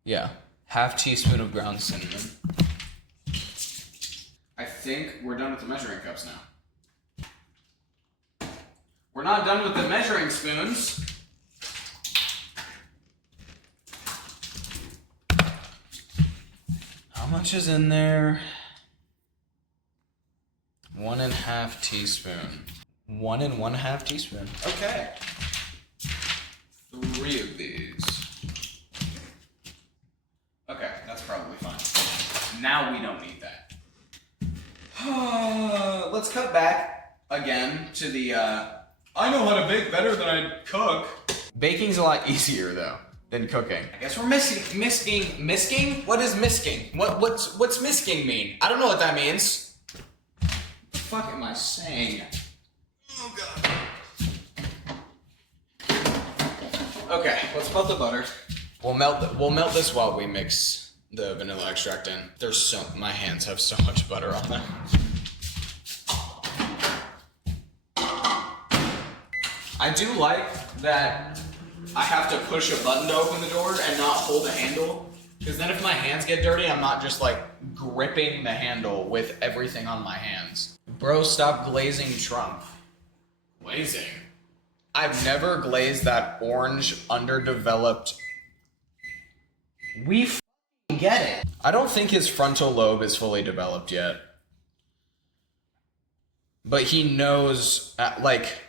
of ground cinnamon. I think we're done with the measuring cups now. We're not done with the measuring spoons. How much is in there? 1.5 teaspoon. 1 1/2 teaspoon. Okay. 3 of these. Okay, that's probably fine. Now we don't need that. Let's cut back again to the, I know how to bake better than I cook. Baking's a lot easier though than cooking. I guess we're misking? What is misking? What's misking mean? I don't know what that means. What the fuck am I saying? Oh god. Okay, let's melt the butter. We'll melt this while we mix the vanilla extract in. My hands have so much butter on them. I do like that I have to push a button to open the door and not hold a handle, because then if my hands get dirty, I'm not just like gripping the handle with everything on my hands. Bro, stop glazing Trump. Glazing? I've never glazed that orange, underdeveloped... We f***ing get it. I don't think his frontal lobe is fully developed yet. But he knows, like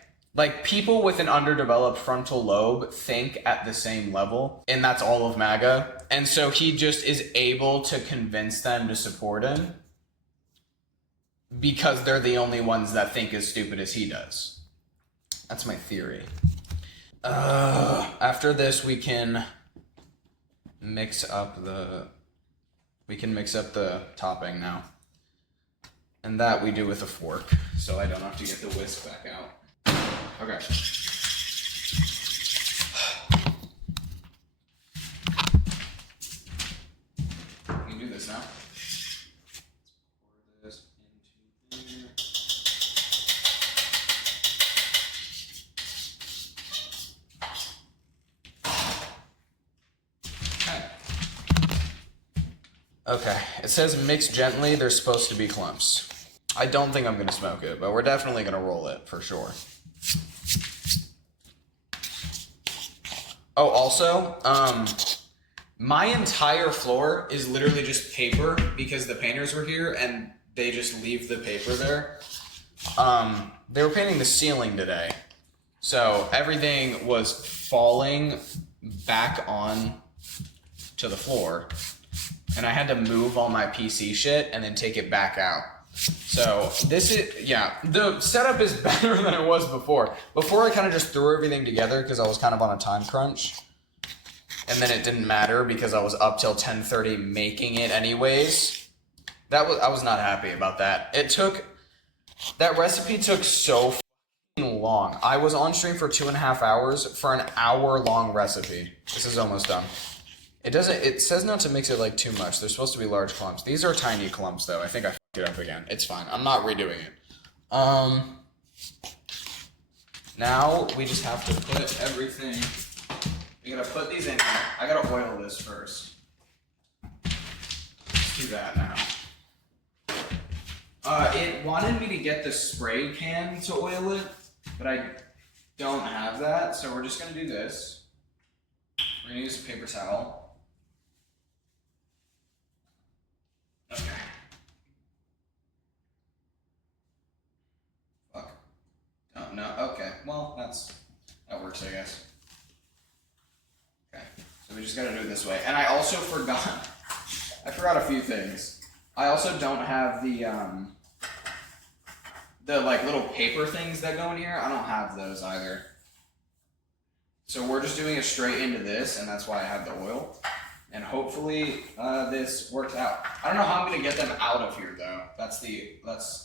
people with an underdeveloped frontal lobe think at the same level, and that's all of MAGA. And so he just is able to convince them to support him because they're the only ones that think as stupid as he does. That's my theory. After this, we can mix up the topping now. And that we do with a fork, so I don't have to get the whisk back out. Okay. We can do this now. Let's pour this into there. Okay, it says mix gently, there's supposed to be clumps. I don't think I'm gonna smoke it, but we're definitely gonna roll it for sure. Oh, also, my entire floor is literally just paper because the painters were here and they just leave the paper there. They were painting the ceiling today, so everything was falling back on to the floor. And I had to move all my PC shit and then take it back out. So this is, yeah, the setup is better than it was before. Before I kind of just threw everything together because I was kind of on a time crunch. And then it didn't matter because I was up till 10:30 making it anyways. I was not happy about that. That recipe took so long. I was on stream for 2.5 hours for an hour-long recipe. This is almost done. It says not to mix it like too much. They're supposed to be large clumps. These are tiny clumps though. I think I fucked it up again. It's fine. I'm not redoing it. Now we just have to put everything. We gotta put these in here. I gotta oil this first. Let's do that now. It wanted me to get the spray can to oil it, but I don't have that, so we're just gonna do this. We're gonna use a paper towel. Okay. Fuck. Oh, no, okay. Well, that works, I guess. Okay. So we just gotta do it this way. And I also forgot, I forgot a few things. I also don't have the like little paper things that go in here. I don't have those either. So we're just doing it straight into this, and that's why I have the oil. And hopefully this works out. I don't know how I'm gonna get them out of here though.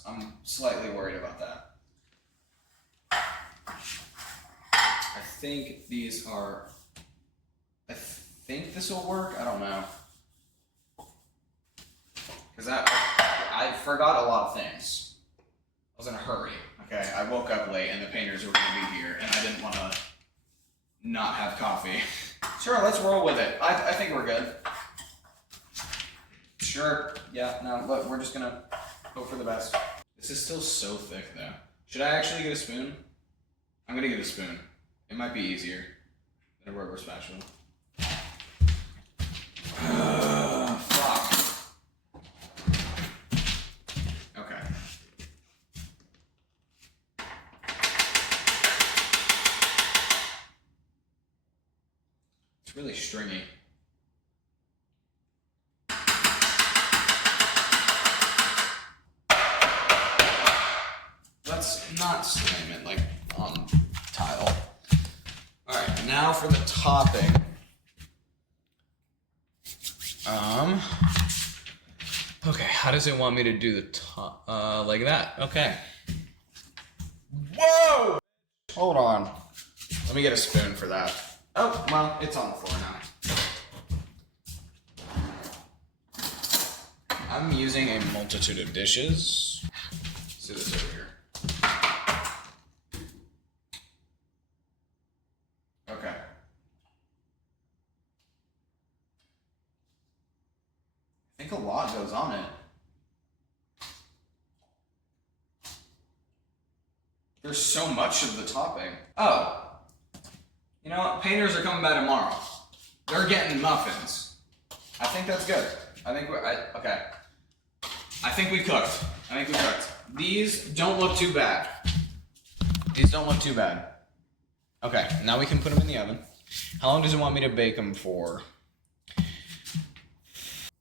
I'm slightly worried about that. I think this will work. I don't know. Because I forgot a lot of things. I was in a hurry. I Okay, I woke up late and the painters were gonna be here, and I didn't want to not have coffee. Sure, let's roll with it. I think we're good. Sure. Yeah. No. Look, we're just gonna hope for the best. This is still so thick, though. Should I actually get a spoon? I'm gonna get a spoon. It might be easier than a rubber spatula. Fuck. Okay. It's really stringy. Let's not slam it like on tile. Alright, now for the topping. Okay, how does it want me to do the top? Like that. Okay. Whoa! Hold on. Let me get a spoon for that. Oh, well, it's on the floor now. I'm using a multitude of dishes. Let's do this over here. Okay. I think a lot goes on it. There's so much of the topping. Oh. You know what? Painters are coming by tomorrow. They're getting muffins. I think that's good. I think okay. I think we cooked. These don't look too bad. Okay, now we can put them in the oven. How long does it want me to bake them for?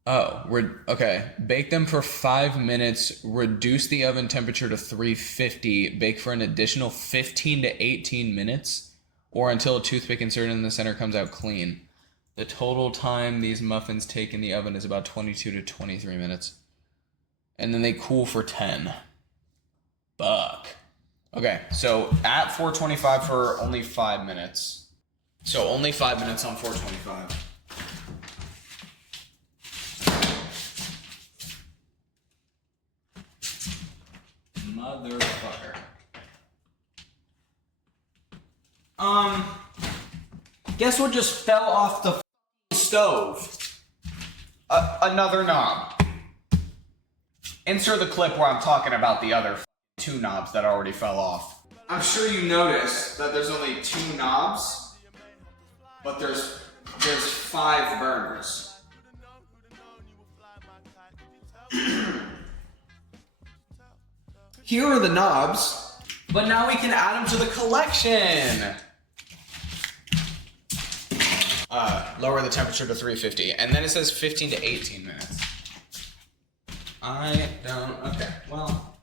Oh, okay. Bake them for 5 minutes, reduce the oven temperature to 350, bake for an additional 15 to 18 minutes, or until a toothpick inserted in the center comes out clean. The total time these muffins take in the oven is about 22 to 23 minutes. And then they cool for 10. Fuck. Okay, so at 425 for only 5 minutes. So only 5 minutes on 425. Motherfucker. Guess what just fell off the stove? Another knob. Insert the clip where I'm talking about the other 2 knobs that already fell off. I'm sure you noticed that there's only 2 knobs, but there's 5 burners. Here are the knobs, but now we can add them to the collection. Lower the temperature to 350, and then it says 15 to 18 minutes. Okay, well.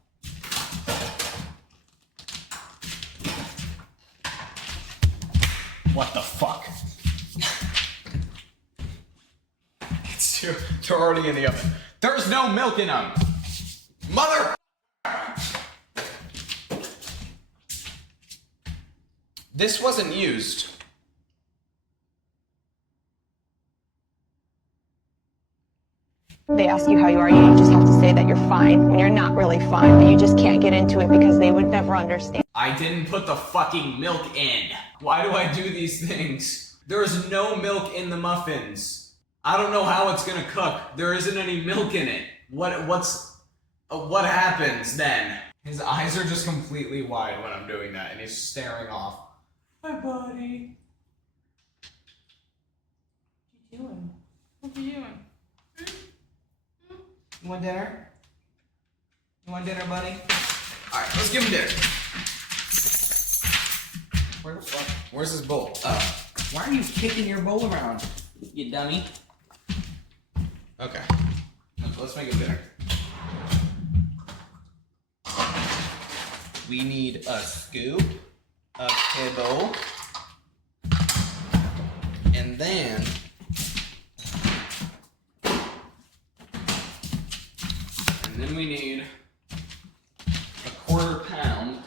What the fuck? They're already in the oven. There's no milk in them. Mother. This wasn't used. They ask you how you are, you just have to say that you're fine when you're not really fine, but you just can't get into it because they would never understand. I didn't put the fucking milk in. Why do I do these things? There's no milk in the muffins. I don't know how it's gonna cook. There isn't any milk in it. What happens then? His eyes are just completely wide when I'm doing that, and he's staring off. Hi, buddy. What you doing? What you doing? You want dinner? You want dinner, buddy? Alright, let's give him dinner. Where the fuck? Where's his bowl? Oh. Why are you kicking your bowl around, you dummy? Okay. Let's make him dinner. We need a scoop, a kibble, and then we need a 1/4 pound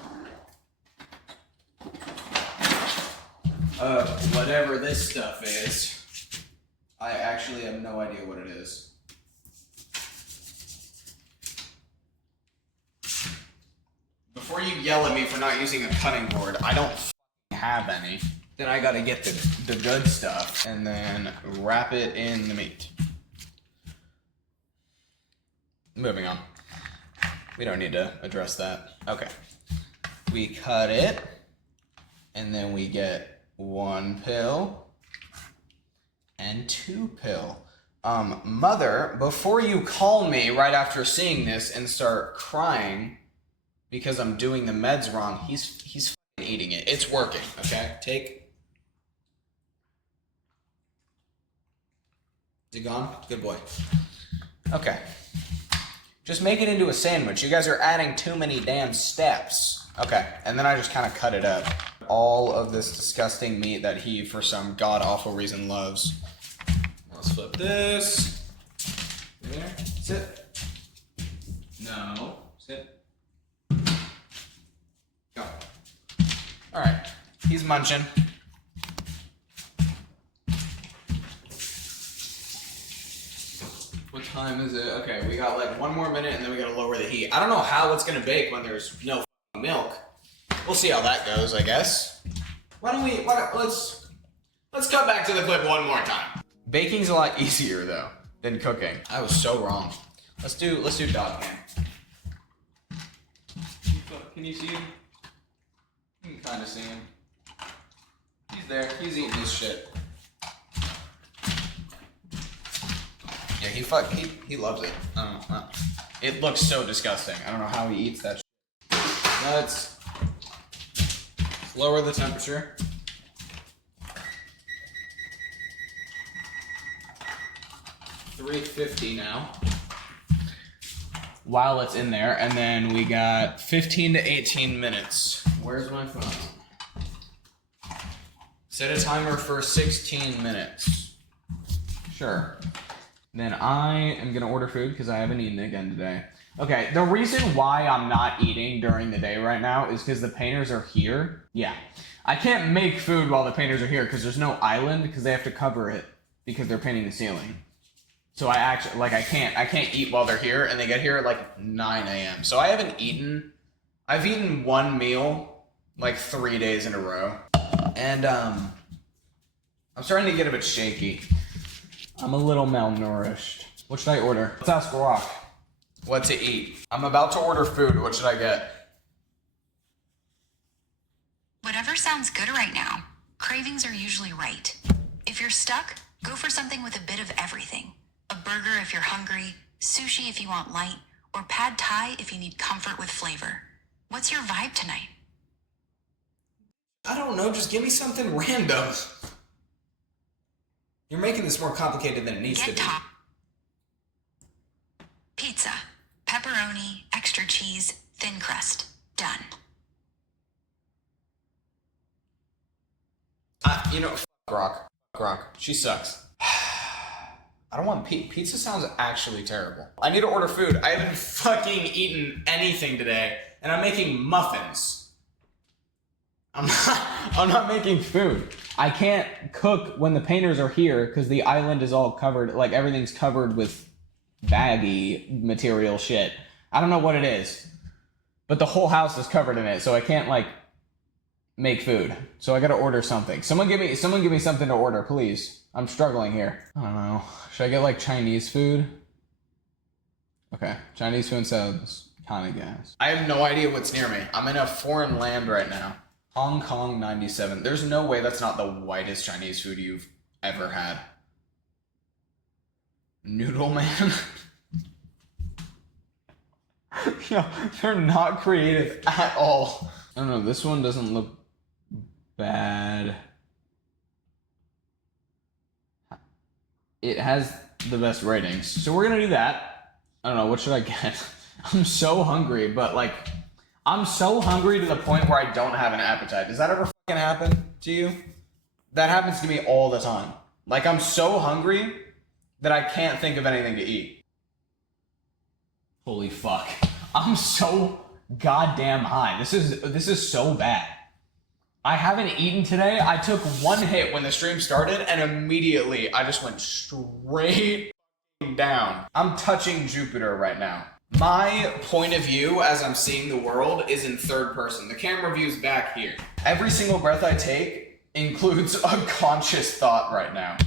of whatever this stuff is. I actually have no idea what it is. Before you yell at me for not using a cutting board, I don't have any. Then I gotta get the good stuff and then wrap it in the meat. Moving on. We don't need to address that. Okay. We cut it, and then we get 1 pill and 2 pill. Mother, before you call me right after seeing this and start crying because I'm doing the meds wrong, he's f***ing eating it. It's working, okay? Take. Is it gone? Good boy. Okay. Just make it into a sandwich. You guys are adding too many damn steps. Okay, and then I just kind of cut it up. All of this disgusting meat that he, for some god-awful reason, loves. Let's flip this. There. Sit. No. Sit. Go. Alright. He's munching. What time is it? Okay, we got like 1 more minute and then we gotta lower the heat. I don't know how it's gonna bake when there's no milk. We'll see how that goes, I guess. Let's cut back to the clip 1 more time. Baking's a lot easier though than cooking. I was so wrong. Let's do dog cam. Can you see him? You can kind of see him. He's there. He's eating his shit. Yeah, he loves it. I don't know. It looks so disgusting. I don't know how he eats that shit. Let's lower the temperature. $350 now. While it's in there, and then we got 15 to 18 minutes. Where's my phone? Set a timer for 16 minutes. Sure. Then I am gonna order food because I haven't eaten again today. Okay, the reason why I'm not eating during the day right now is because the painters are here. Yeah, I can't make food while the painters are here because there's no island because they have to cover it because they're painting the ceiling. So I can't eat while they're here, and they get here at like 9 a.m. So I haven't eaten. I've eaten 1 meal like 3 days in a row, and I'm starting to get a bit shaky. I'm a little malnourished. What should I order? Let's ask Rock what to eat. I'm about to order food. What should I get? Whatever sounds good right now. Cravings are usually right. If you're stuck, go for something with a bit of everything. A burger if you're hungry, sushi if you want light, or pad thai if you need comfort with flavor. What's your vibe tonight? I don't know. Just give me something random. You're making this more complicated than it needs to be. Pizza. Pepperoni, extra cheese, thin crust. Done. Rock. She sucks. I don't want pizza. Sounds actually terrible. I need to order food. I haven't fucking eaten anything today, and I'm making muffins. I'm not making food. I can't cook when the painters are here because the island is all covered, like everything's covered with baggy material shit. I don't know what it is, but the whole house is covered in it, so I can't like make food. So I gotta order something. Someone give me something to order, please. I'm struggling here. I don't know. Should I get like Chinese food? Okay, Chinese food sounds kind of gas. I have no idea what's near me. I'm in a foreign land right now. Hong Kong 97. There's no way that's not the whitest Chinese food you've ever had. Noodle man? No, they're not creative at all. I don't know, this one doesn't look bad. It has the best ratings. So we're gonna do that. I don't know, what should I get? I'm so hungry, but like, I'm so hungry to the point where I don't have an appetite. Does that ever fucking happen to you? That happens to me all the time. Like, I'm so hungry that I can't think of anything to eat. Holy fuck. I'm so goddamn high. This is so bad. I haven't eaten today. I took 1 hit when the stream started, and immediately I just went straight down. I'm touching Jupiter right now. My point of view as I'm seeing the world is in third person. The camera view is back here. Every single breath I take includes a conscious thought right now.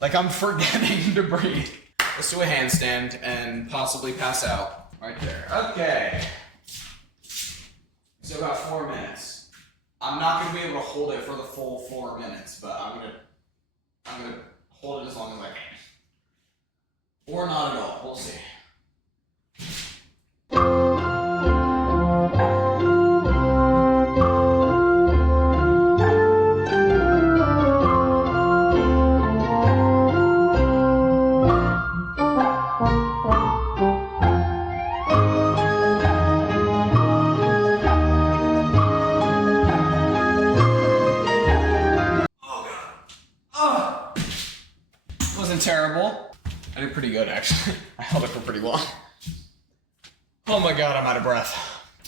Like I'm forgetting to breathe. Let's do a handstand and possibly pass out right there. Okay. So about 4 minutes. I'm not gonna be able to hold it for the full 4 minutes, but I'm gonna hold it as long as I can. Or not at all, we'll see. Wasn't terrible. I did pretty good, actually. I held it for pretty long. Oh my god, I'm out of breath.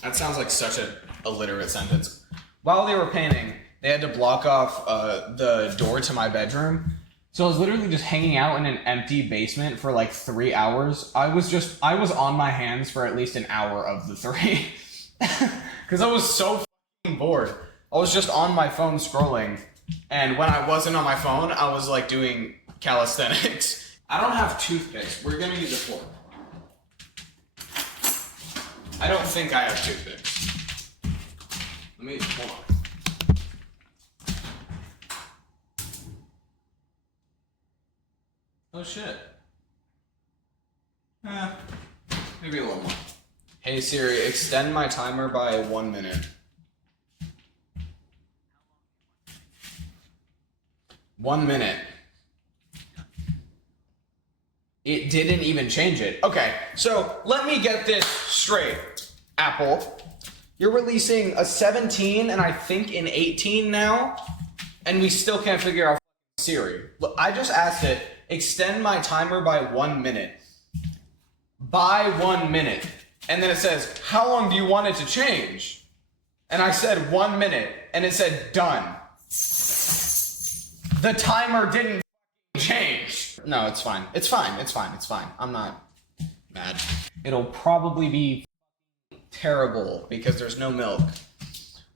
That sounds like such an illiterate sentence. While they were painting, they had to block off the door to my bedroom. So I was literally just hanging out in an empty basement for like 3 hours. I was on my hands for at least an hour of the 3. Because I was so fucking bored. I was just on my phone scrolling. And when I wasn't on my phone, I was like doing calisthenics. I don't have toothpicks. We're gonna use a fork. I don't think I have toothpicks. Hold on. Oh shit. Maybe a little more. Hey Siri, extend my timer by 1 minute. 1 minute. It didn't even change it. Okay, so let me get this straight, Apple. You're releasing a 17 and I think an 18 now, and we still can't figure out Siri. Look, I just asked it, extend my timer by 1 minute. By 1 minute. And then it says, how long do you want it to change? And I said 1 minute, and it said done. The timer didn't change. No, it's fine. It's fine. It's fine. It's fine. I'm not mad. It'll probably be terrible because there's no milk.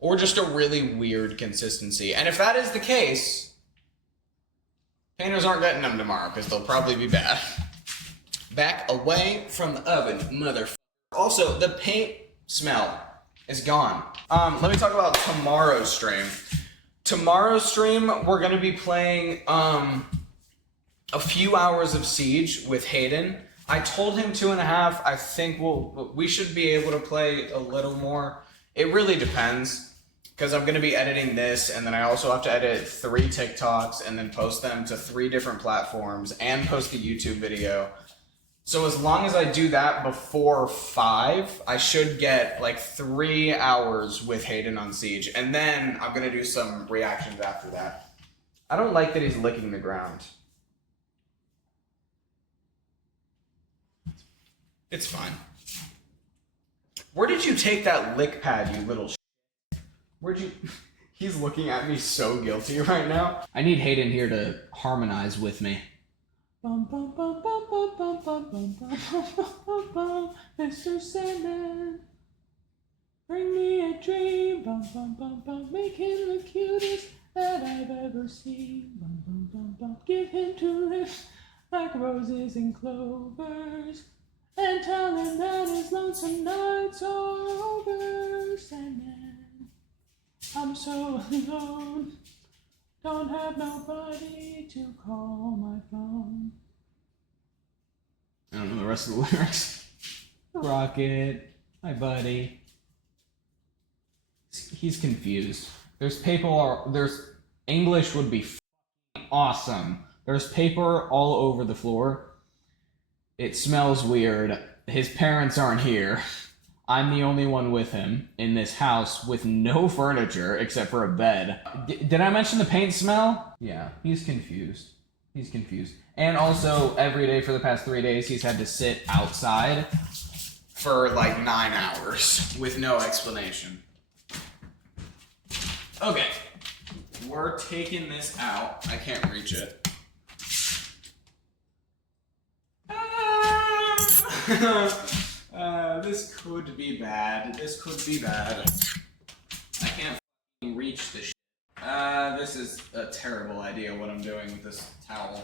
Or just a really weird consistency. And if that is the case, painters aren't getting them tomorrow because they'll probably be bad. Back away from the oven, motherfucker. Also, the paint smell is gone. Let me talk about tomorrow's stream. Tomorrow's stream, we're gonna be playing a few hours of Siege with Hayden. I told him 2.5. I think we should be able to play a little more. It really depends, because I'm gonna be editing this, and then I also have to edit 3 TikToks and then post them to 3 different platforms and post the YouTube video. So as long as I do that before 5, I should get like 3 hours with Hayden on Siege, and then I'm gonna do some reactions after that. I don't like that he's licking the ground. It's fine. Where did you take that lick pad, you little shit? Where'd you... He's looking at me so guilty right now. I need Hayden here to harmonize with me. Mr. Sandman, bring me a dream. Make him the cutest that I've ever seen. Give him 2 lips like roses and clovers, and tell him that his lonesome nights are over. Sandman, I'm so alone. Don't have nobody to call my phone. I don't know the rest of the lyrics. Rocket, my buddy. He's confused. There's English would be awesome. There's paper all over the floor. It smells weird. His parents aren't here. I'm the only one with him in this house with no furniture except for a bed. Did I mention the paint smell? Yeah, he's confused. He's confused. And also, every day for the past 3 days, he's had to sit outside for like 9 hours with no explanation. Okay. We're taking this out. I can't reach it. This could be bad. This could be bad. I can't f***ing reach this shit. This is a terrible idea what I'm doing with this towel.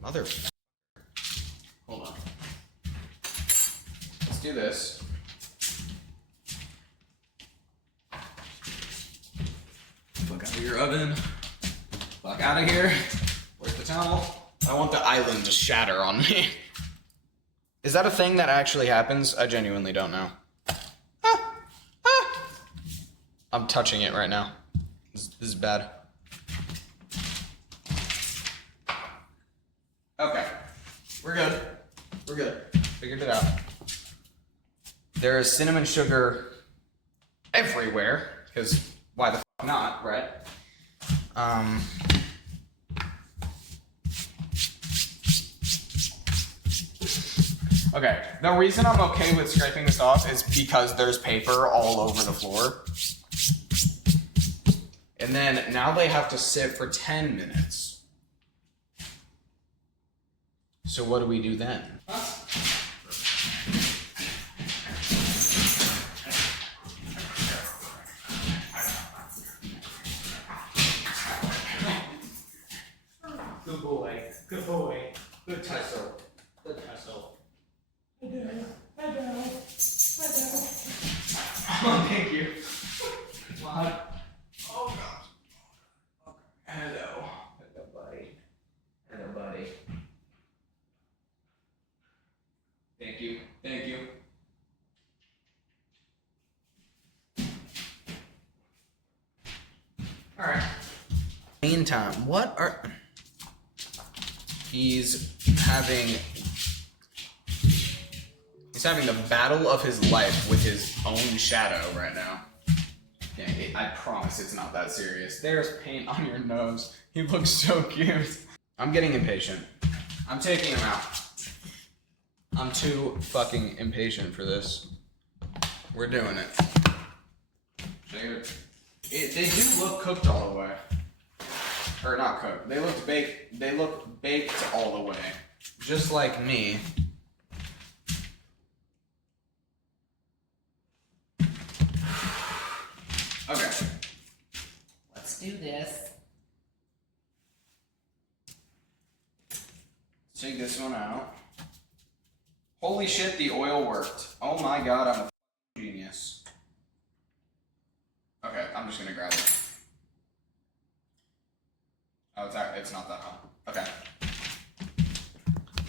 Mother. Hold on. Let's do this. Fuck out of your oven. Fuck out of here. Where's the towel? I want the island to shatter on me. Is that a thing that actually happens? I genuinely don't know. Ah! Ah! I'm touching it right now. This is bad. Okay. We're good. We're good. Figured it out. There is cinnamon sugar everywhere, because why the fuck not, right? Okay, the reason I'm okay with scraping this off is because there's paper all over the floor. And then now they have to sit for 10 minutes. So what do we do then? Good boy. Good boy. Good tussle. Good tussle. Hello. Oh, thank you. What? Oh, God. Okay. Hello. Hello, buddy. Hello, buddy. Thank you. Thank you. Alright. Meantime, what are... He's having the battle of his life with his own shadow right now. Yeah, I promise it's not that serious. There's paint on your nose. He looks so cute. I'm getting impatient. I'm taking him out. I'm too fucking impatient for this. We're doing it. They do look cooked all the way. Or not cooked. They look baked. They look baked all the way. Just like me. Okay. Let's do this. Take this one out. Holy shit, the oil worked. Oh my god, I'm a genius. Okay, I'm just gonna grab it. Oh, it's not that hot. Okay.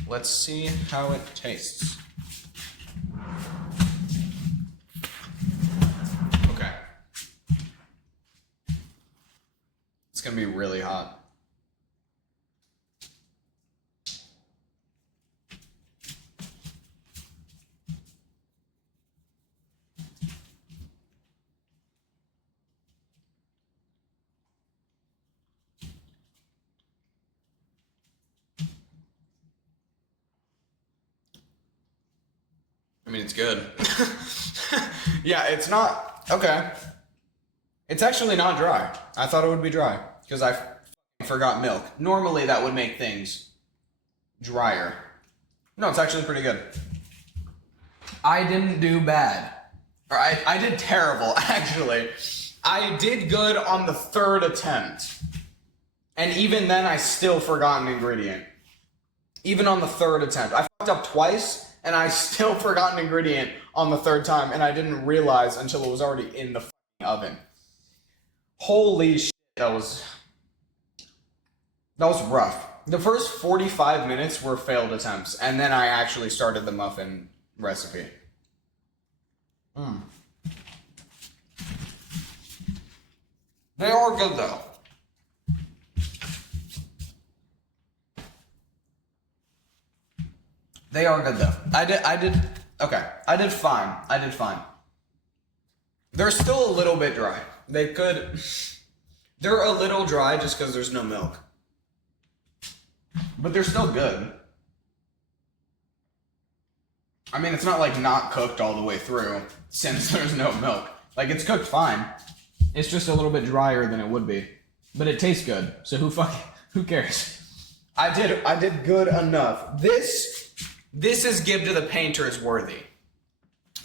Let's see how it tastes. Okay. It's gonna be really hot. I mean, it's good. Yeah, it's not... Okay. It's actually not dry. I thought it would be dry, because I forgot milk. Normally, that would make things drier. No, it's actually pretty good. I didn't do bad. Or I did terrible, actually. I did good on the 3rd attempt. And even then, I still forgot an ingredient. Even on the 3rd attempt. I fucked up twice, and I still forgot an ingredient on the 3rd time, and I didn't realize until it was already in the fucking oven. Holy shit, that was rough. The first 45 minutes were failed attempts, and then I actually started the muffin recipe. They are good, though. They are good though. I did fine. They're still a little bit dry. They're a little dry just because there's no milk. But they're still good. I mean, it's not like not cooked all the way through since there's no milk. Like, it's cooked fine. It's just a little bit drier than it would be. But it tastes good, so who cares? I did good enough. This is give to the painters worthy.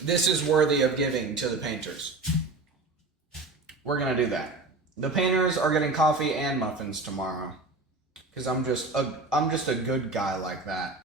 This is worthy of giving to the painters. We're gonna do that. The painters are getting coffee and muffins tomorrow. Because I'm just a good guy like that.